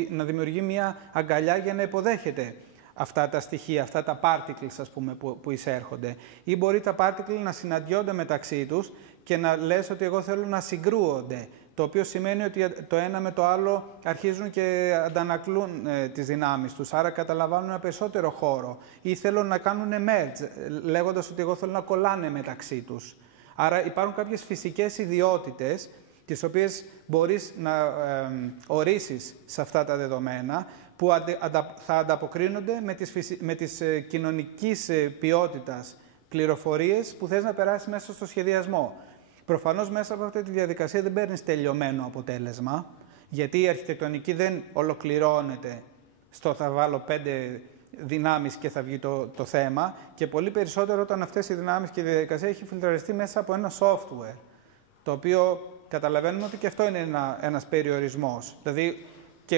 να δημιουργεί μια αγκαλιά για να υποδέχεται αυτά τα στοιχεία, αυτά τα particles, ας πούμε, που εισέρχονται. Ή μπορεί τα particles να συναντιόνται μεταξύ τους και να λες ότι εγώ θέλω να συγκρούονται, το οποίο σημαίνει ότι το ένα με το άλλο αρχίζουν και αντανακλούν τις δυνάμεις τους, άρα καταλαμβάνουν ένα περισσότερο χώρο. Ή θέλουν να κάνουν merge, λέγοντας ότι εγώ θέλω να κολλάνε μεταξύ τους. Άρα υπάρχουν κάποιες φυσικές ιδιότητες, τις οποίες μπορείς να ορίσεις σε αυτά τα δεδομένα, που θα ανταποκρίνονται με τις κοινωνικής ποιότητας πληροφορίες που θες να περάσεις μέσα στο σχεδιασμό. Προφανώς μέσα από αυτή τη διαδικασία δεν παίρνεις τελειωμένο αποτέλεσμα, γιατί η αρχιτεκτονική δεν ολοκληρώνεται στο θα βάλω 5 δυνάμεις και θα βγει το θέμα, και πολύ περισσότερο όταν αυτές οι δυνάμεις και η διαδικασία έχει φιλτραριστεί μέσα από ένα software, το οποίο καταλαβαίνουμε ότι και αυτό είναι ένας περιορισμός. Δηλαδή, και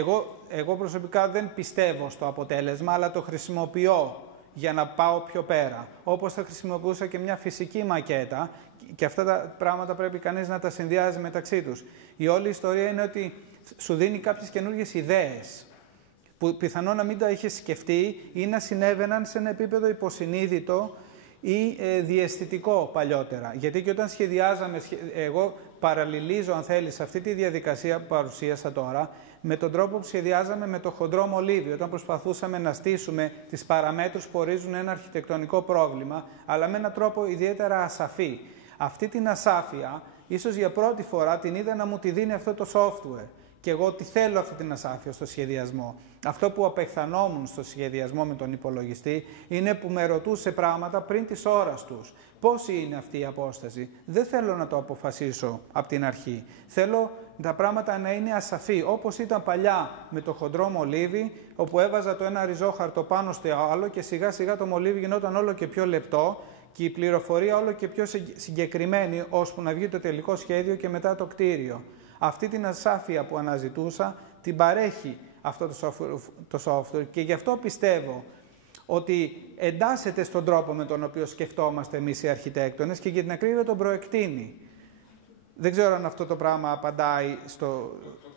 εγώ προσωπικά δεν πιστεύω στο αποτέλεσμα, αλλά το χρησιμοποιώ για να πάω πιο πέρα. Όπως θα χρησιμοποιούσα και μια φυσική μακέτα, και αυτά τα πράγματα πρέπει κανείς να τα συνδυάζει μεταξύ τους. Η όλη ιστορία είναι ότι σου δίνει κάποιες καινούργιες ιδέες, που πιθανόν να μην τα είχες σκεφτεί ή να συνέβαιναν σε ένα επίπεδο υποσυνείδητο ή διαισθητικό παλιότερα. Γιατί και όταν σχεδιάζαμε, εγώ παραλληλίζω, αν θέλεις, αυτή τη διαδικασία που παρουσίασα τώρα, με τον τρόπο που σχεδιάζαμε με το χοντρό μολύβι, όταν προσπαθούσαμε να στήσουμε τις παραμέτρους που ορίζουν ένα αρχιτεκτονικό πρόβλημα, αλλά με έναν τρόπο ιδιαίτερα ασαφή. Αυτή την ασάφεια, ίσως για πρώτη φορά την είδα να μου τη δίνει αυτό το software. Και εγώ τι θέλω αυτή την ασάφεια στο σχεδιασμό. Αυτό που απεχθανόμουν στο σχεδιασμό με τον υπολογιστή είναι που με ρωτούσε πράγματα πριν της ώρας τους. Πόση είναι αυτή η απόσταση. Δεν θέλω να το αποφασίσω από την αρχή. Θέλω τα πράγματα να είναι ασαφή, όπως ήταν παλιά με το χοντρό μολύβι, όπου έβαζα το ένα ριζόχαρτο πάνω στο άλλο και σιγά σιγά το μολύβι γινόταν όλο και πιο λεπτό και η πληροφορία όλο και πιο συγκεκριμένη, ώσπου να βγει το τελικό σχέδιο και μετά το κτίριο. Αυτή την ασάφεια που αναζητούσα την παρέχει αυτό το software και γι' αυτό πιστεύω ότι εντάσσεται στον τρόπο με τον οποίο σκεφτόμαστε εμείς οι αρχιτέκτονες και για την ακρίβεια τον προεκτείνει. Δεν ξέρω αν αυτό το πράγμα απαντάει στο...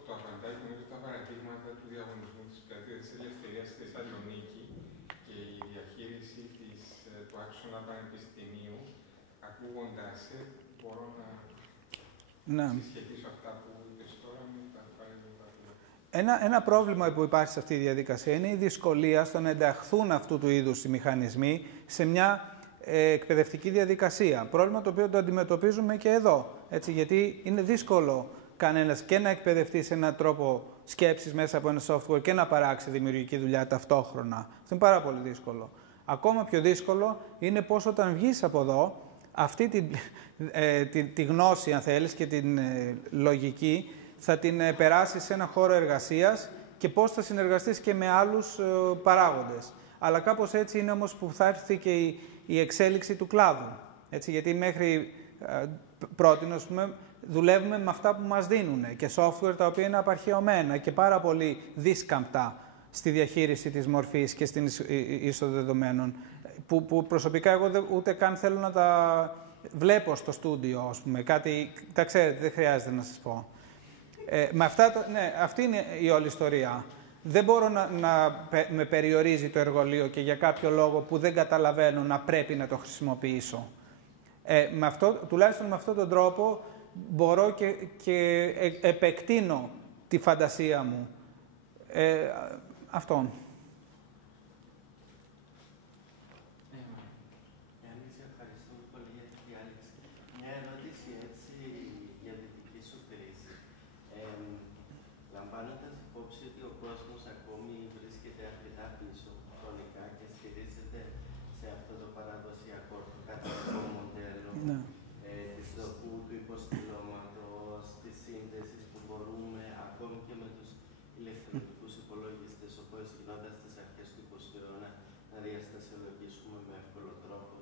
Το απαντάει νομίζω τα παραδείγματα του διαγωνισμού της Πλατείας της Ελευθερίας στη Θεσσαλονίκη και η διαχείριση του άξονα πανεπιστημίου. Ακούγοντας μπορώ να συσχετίσω αυτά που είπες τώρα με τα παραδείγματα. Ένα πρόβλημα που υπάρχει σε αυτή τη διαδικασία είναι η δυσκολία στο να ενταχθούν αυτού του είδους οι μηχανισμοί σε μια εκπαιδευτική διαδικασία. Πρόβλημα το οποίο το αντιμετωπίζουμε και εδώ. Έτσι, γιατί είναι δύσκολο κανένας και να εκπαιδευτεί σε έναν τρόπο σκέψης μέσα από ένα software και να παράξει δημιουργική δουλειά ταυτόχρονα. Αυτό είναι πάρα πολύ δύσκολο. Ακόμα πιο δύσκολο είναι πώς όταν βγεις από εδώ, αυτή τη γνώση, αν θέλεις, και την λογική, θα την περάσεις σε ένα χώρο εργασίας και πώς θα συνεργαστείς και με άλλους παράγοντες. Αλλά κάπως έτσι είναι όμως που θα έρθει και η εξέλιξη του κλάδου. Έτσι, γιατί μέχρι πρότινος, δουλεύουμε με αυτά που μας δίνουν και software τα οποία είναι απαρχαιωμένα και πάρα πολύ δίσκαμπτα στη διαχείριση της μορφής και στην είσοδο δεδομένων, που προσωπικά εγώ ούτε καν θέλω να τα βλέπω στο στούντιο, ας πούμε. Κάτι, τα ξέρετε, δεν χρειάζεται να σας πω. Ναι, αυτή είναι η όλη ιστορία. Δεν μπορώ να με περιορίζει το εργαλείο και για κάποιο λόγο που δεν καταλαβαίνω να πρέπει να το χρησιμοποιήσω. Τουλάχιστον με αυτόν τον τρόπο μπορώ και επεκτείνω τη φαντασία μου. Αυτό. Ευχαριστούμε πολύ για τη διάλεξη. Μια ερώτηση έτσι για τη δική σου χρήση. Λαμβάνοντας υπόψη ότι ο κόσμος ακόμη βρίσκεται αρκετά πίσω χρονικά και στηρίζεται σε αυτό το παραδοσιακό, το καταρχικό μοντέλο της δοκού, του υποστηλώματος, της σύνδεσης που μπορούμε ακόμη και με τους ηλεκτρονικούς υπολογιστές, όπως γινόταν στις αρχές του 20ου αιώνα, να διαστασιολογήσουμε με εύκολο τρόπο.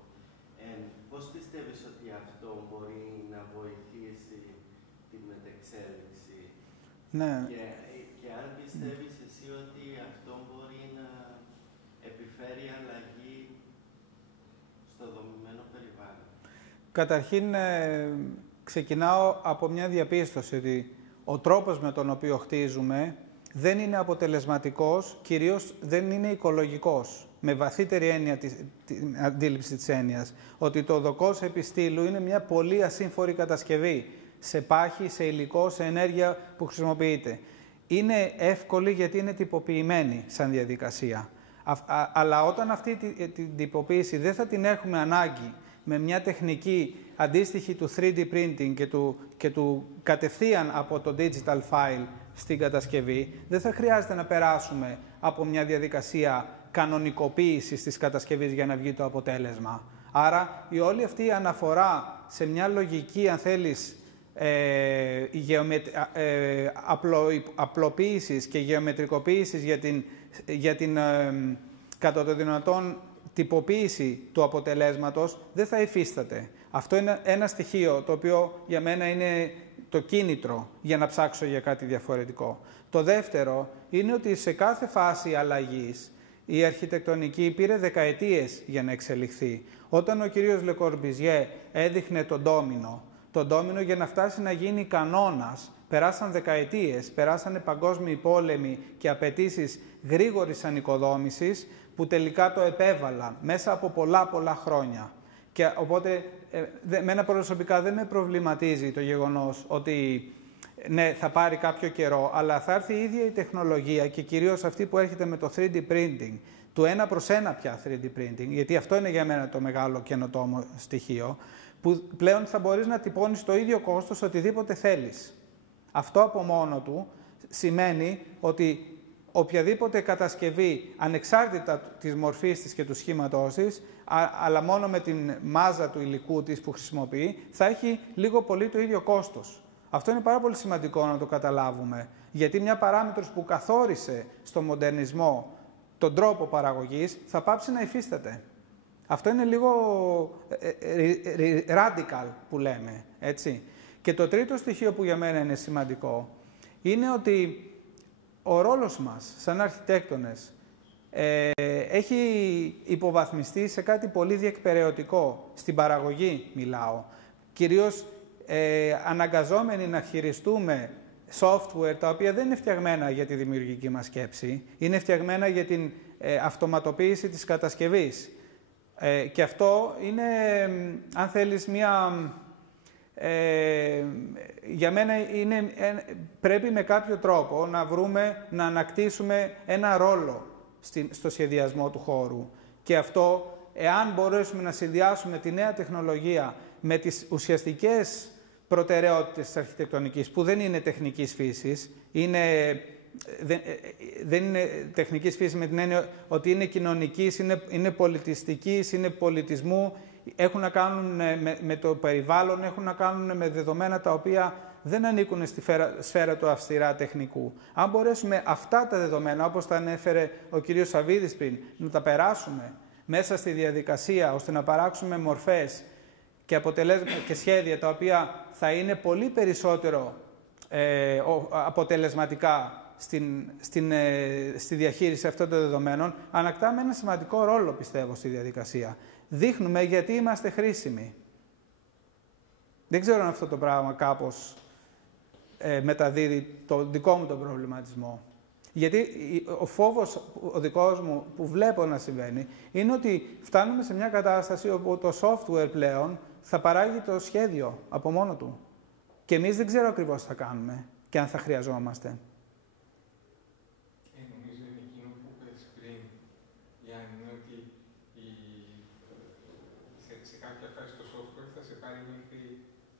Πώς πιστεύεις ότι αυτό μπορεί να βοηθήσει τη μετεξέλιξη? Ναι. Και αν πιστεύεις εσύ ότι αυτό μπορεί να επιφέρει αλλαγή στο δομημένο περιβάλλον? Καταρχήν, ξεκινάω από μια διαπίστωση ότι ο τρόπος με τον οποίο χτίζουμε δεν είναι αποτελεσματικός, κυρίως δεν είναι οικολογικός. Με βαθύτερη έννοια την αντίληψη της έννοιας, ότι το δοκός επιστήλου είναι μια πολύ ασύμφορη κατασκευή, σε πάχη, σε υλικό, σε ενέργεια που χρησιμοποιείται. Είναι εύκολη γιατί είναι τυποποιημένη σαν διαδικασία. Αλλά όταν αυτή την τυποποίηση δεν θα την έχουμε ανάγκη με μια τεχνική αντίστοιχη του 3D printing και του κατευθείαν από το digital file στην κατασκευή, δεν θα χρειάζεται να περάσουμε από μια διαδικασία κανονικοποίησης της κατασκευής για να βγει το αποτέλεσμα. Άρα, η όλη αυτή η αναφορά σε μια λογική, αν θέλεις, απλοποίησης και γεωμετρικοποίησης για την κατά το δυνατόν τυποποίηση του αποτελέσματος, δεν θα υφίσταται. Αυτό είναι ένα στοιχείο το οποίο για μένα είναι το κίνητρο για να ψάξω για κάτι διαφορετικό. Το δεύτερο είναι ότι σε κάθε φάση αλλαγής η αρχιτεκτονική πήρε δεκαετίες για να εξελιχθεί. Όταν ο κύριος Le Corbusier έδειχνε τον ντόμινο για να φτάσει να γίνει κανόνας, περάσαν δεκαετίες, περάσανε παγκόσμιοι πόλεμοι και απαιτήσεις γρήγορης ανοικοδόμησης που τελικά το επέβαλαν μέσα από πολλά χρόνια. Και οπότε, εμένα προσωπικά δεν με προβληματίζει το γεγονός ότι ναι, θα πάρει κάποιο καιρό, αλλά θα έρθει η ίδια η τεχνολογία και κυρίως αυτή που έρχεται με το 3D printing, του 1/1 πια 3D printing, γιατί αυτό είναι για μένα το μεγάλο καινοτόμο στοιχείο, που πλέον θα μπορείς να τυπώνεις το ίδιο κόστος οτιδήποτε θέλεις. Αυτό από μόνο του σημαίνει ότι οποιαδήποτε κατασκευή, ανεξάρτητα της μορφής της και του σχήματός της, αλλά μόνο με την μάζα του υλικού της που χρησιμοποιεί, θα έχει λίγο πολύ το ίδιο κόστος. Αυτό είναι πάρα πολύ σημαντικό να το καταλάβουμε, γιατί μια παράμετρος που καθόρισε στο μοντερνισμό τον τρόπο παραγωγής θα πάψει να υφίσταται. Αυτό είναι λίγο radical που λέμε, έτσι. Και το τρίτο στοιχείο που για μένα είναι σημαντικό είναι ότι ο ρόλος μας σαν αρχιτέκτονες έχει υποβαθμιστεί σε κάτι πολύ διεκπεραιωτικό. Στην παραγωγή μιλάω. Κυρίως αναγκαζόμενοι να χειριστούμε software τα οποία δεν είναι φτιαγμένα για τη δημιουργική μας σκέψη, είναι φτιαγμένα για την αυτοματοποίηση της κατασκευής. Και αυτό είναι, αν θέλεις, μια Για μένα πρέπει με κάποιο τρόπο να ανακτήσουμε ένα ρόλο στο σχεδιασμό του χώρου. Και αυτό, εάν μπορέσουμε να συνδυάσουμε τη νέα τεχνολογία με τις ουσιαστικές προτεραιότητες της αρχιτεκτονικής, που δεν είναι τεχνικής φύσης, δεν είναι τεχνικής φύσης με την έννοια ότι είναι κοινωνικής, είναι πολιτιστικής, είναι πολιτισμού, έχουν να κάνουν με το περιβάλλον, έχουν να κάνουν με δεδομένα τα οποία δεν ανήκουν στη σφαίρα του αυστηρά τεχνικού. Αν μπορέσουμε αυτά τα δεδομένα, όπως τα ανέφερε ο κ. Σαββίδης πριν, να τα περάσουμε μέσα στη διαδικασία, ώστε να παράξουμε μορφές και σχέδια τα οποία θα είναι πολύ περισσότερο αποτελεσματικά στη διαχείριση αυτών των δεδομένων, ανακτάμε ένα σημαντικό ρόλο, πιστεύω, στη διαδικασία. Δείχνουμε γιατί είμαστε χρήσιμοι. Δεν ξέρω αν αυτό το πράγμα κάπως μεταδίδει το δικό μου τον προβληματισμό. Γιατί ο φόβος ο δικός μου που βλέπω να συμβαίνει είναι ότι φτάνουμε σε μια κατάσταση όπου το software πλέον θα παράγει το σχέδιο από μόνο του. Και εμείς δεν ξέρω ακριβώς τι θα κάνουμε και αν θα χρειαζόμαστε. Νομίζω είναι εκείνο που είπες πριν, Γιάννη, ότι σε κάποια φάση το software θα σε πάρει μέχρι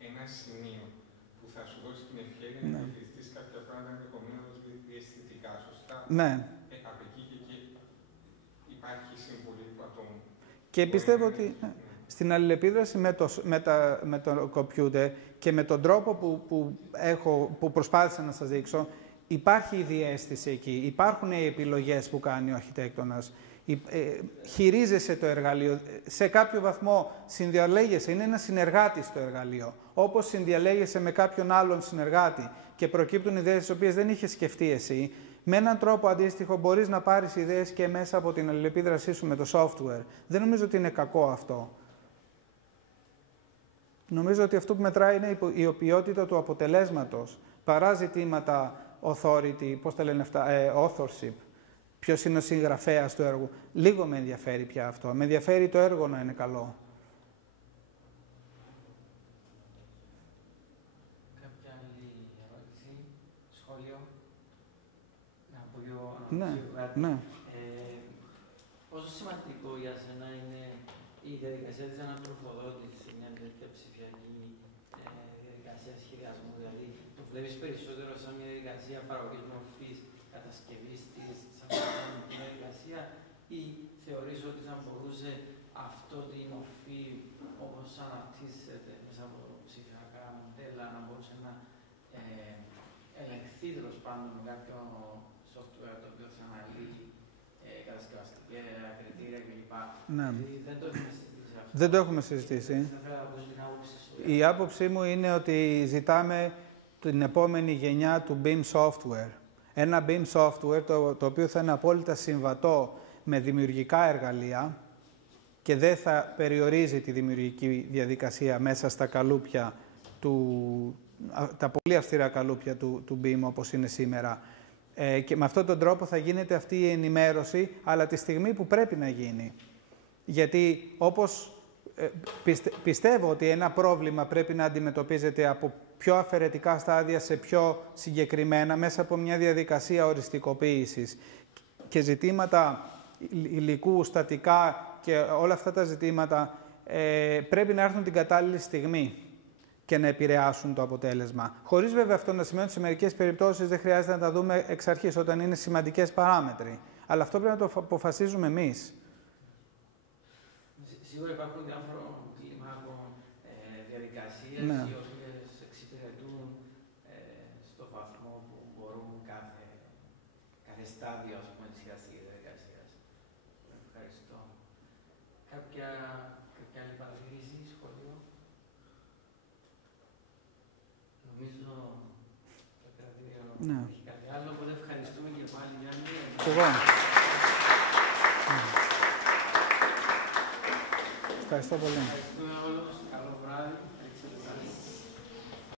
ένα σημείο που θα σου δώσει την ευκαιρία να διαχειριστείς κάποια πράγματα ενδεχομένως διαισθητικά, σωστά. Ναι. Από εκεί και εκεί υπάρχει συμβολή του ατόμου. Και πιστεύω ότι στην αλληλεπίδραση με το κομπιούτερ και με τον τρόπο που προσπάθησα να σας δείξω, υπάρχει η διαίσθηση εκεί, υπάρχουν οι επιλογές που κάνει ο αρχιτέκτονας, χειρίζεσαι το εργαλείο, σε κάποιο βαθμό συνδιαλέγεσαι, είναι ένα συνεργάτη στο εργαλείο, όπως συνδιαλέγεσαι με κάποιον άλλον συνεργάτη και προκύπτουν ιδέες τις οποίες δεν είχες σκεφτεί εσύ. Με έναν τρόπο αντίστοιχο μπορείς να πάρεις ιδέες και μέσα από την αλληλεπίδρασή σου με το software. Δεν νομίζω ότι είναι κακό αυτό. Νομίζω ότι αυτό που μετράει είναι η ποιότητα του αποτελέσματος, παρά ζητήματα authority, πώς τα λένε αυτά, authorship. Ποιος είναι ο συγγραφέας του έργου. Λίγο με ενδιαφέρει πια αυτό. Με ενδιαφέρει το έργο να είναι καλό. Κάποια άλλη ερώτηση, σχόλιο, να πω Ναι. Πόσο σημαντικό για σένα είναι η διαδικασία της ανατροφοδότησης, μια τέτοια ψηφιακή διαδικασία σχεδιασμού, δηλαδή το βλέπεις περισσότερο σαν μια διαδικασία παραγωγής μορφής, κατασκευής της, σαν μια διαδικασία, ή θεωρείς ότι θα μπορούσε αυτό τη μορφή, όπως αναπτύσσεται μέσα από ψηφιακά μοντέλα, να μπορούσε να ελεγχθεί τέλος πάντων με κάποιο software το οποίο θα αναλύει κατασκευαστικά κριτήρια κλπ. Ναι. Δεν το έχουμε συζητήσει αυτό. Δεν το έχουμε συζητήσει. Θα ήθελα να ακούσω την άποψη σου. Η άποψή μου είναι ότι ζητάμε την επόμενη γενιά του BIM software. Ένα BIM software το οποίο θα είναι απόλυτα συμβατό με δημιουργικά εργαλεία και δεν θα περιορίζει τη δημιουργική διαδικασία μέσα στα καλούπια τα πολύ αυστηρά καλούπια του BIM όπως είναι σήμερα. Και με αυτόν τον τρόπο θα γίνεται αυτή η ενημέρωση, αλλά τη στιγμή που πρέπει να γίνει. Γιατί όπως πιστεύω ότι ένα πρόβλημα πρέπει να αντιμετωπίζεται από πιο αφαιρετικά στάδια σε πιο συγκεκριμένα, μέσα από μια διαδικασία οριστικοποίησης και ζητήματα υλικού, στατικά και όλα αυτά τα ζητήματα πρέπει να έρθουν την κατάλληλη στιγμή και να επηρεάσουν το αποτέλεσμα. Χωρίς βέβαια αυτό να σημαίνει ότι σε μερικές περιπτώσεις δεν χρειάζεται να τα δούμε εξ αρχής όταν είναι σημαντικές παράμετροι. Αλλά αυτό πρέπει να το αποφασίζουμε εμείς. Σίγουρα υπάρχουν διάφορων κλιμάκων διαδικασίες οι οποίες εξυπηρετούν στο βαθμό που μπορούν κάθε στάδιο της σχεδιαστικής διαδικασίας. Ευχαριστώ. Κάποια άλλη παρατήρηση, σχόλιο? Νομίζω το κρατήριο έχει κάτι άλλο, οπότε ευχαριστούμε και πάλι, Γιάννη. Ευχαριστώ πολύ. Ευχαριστούμε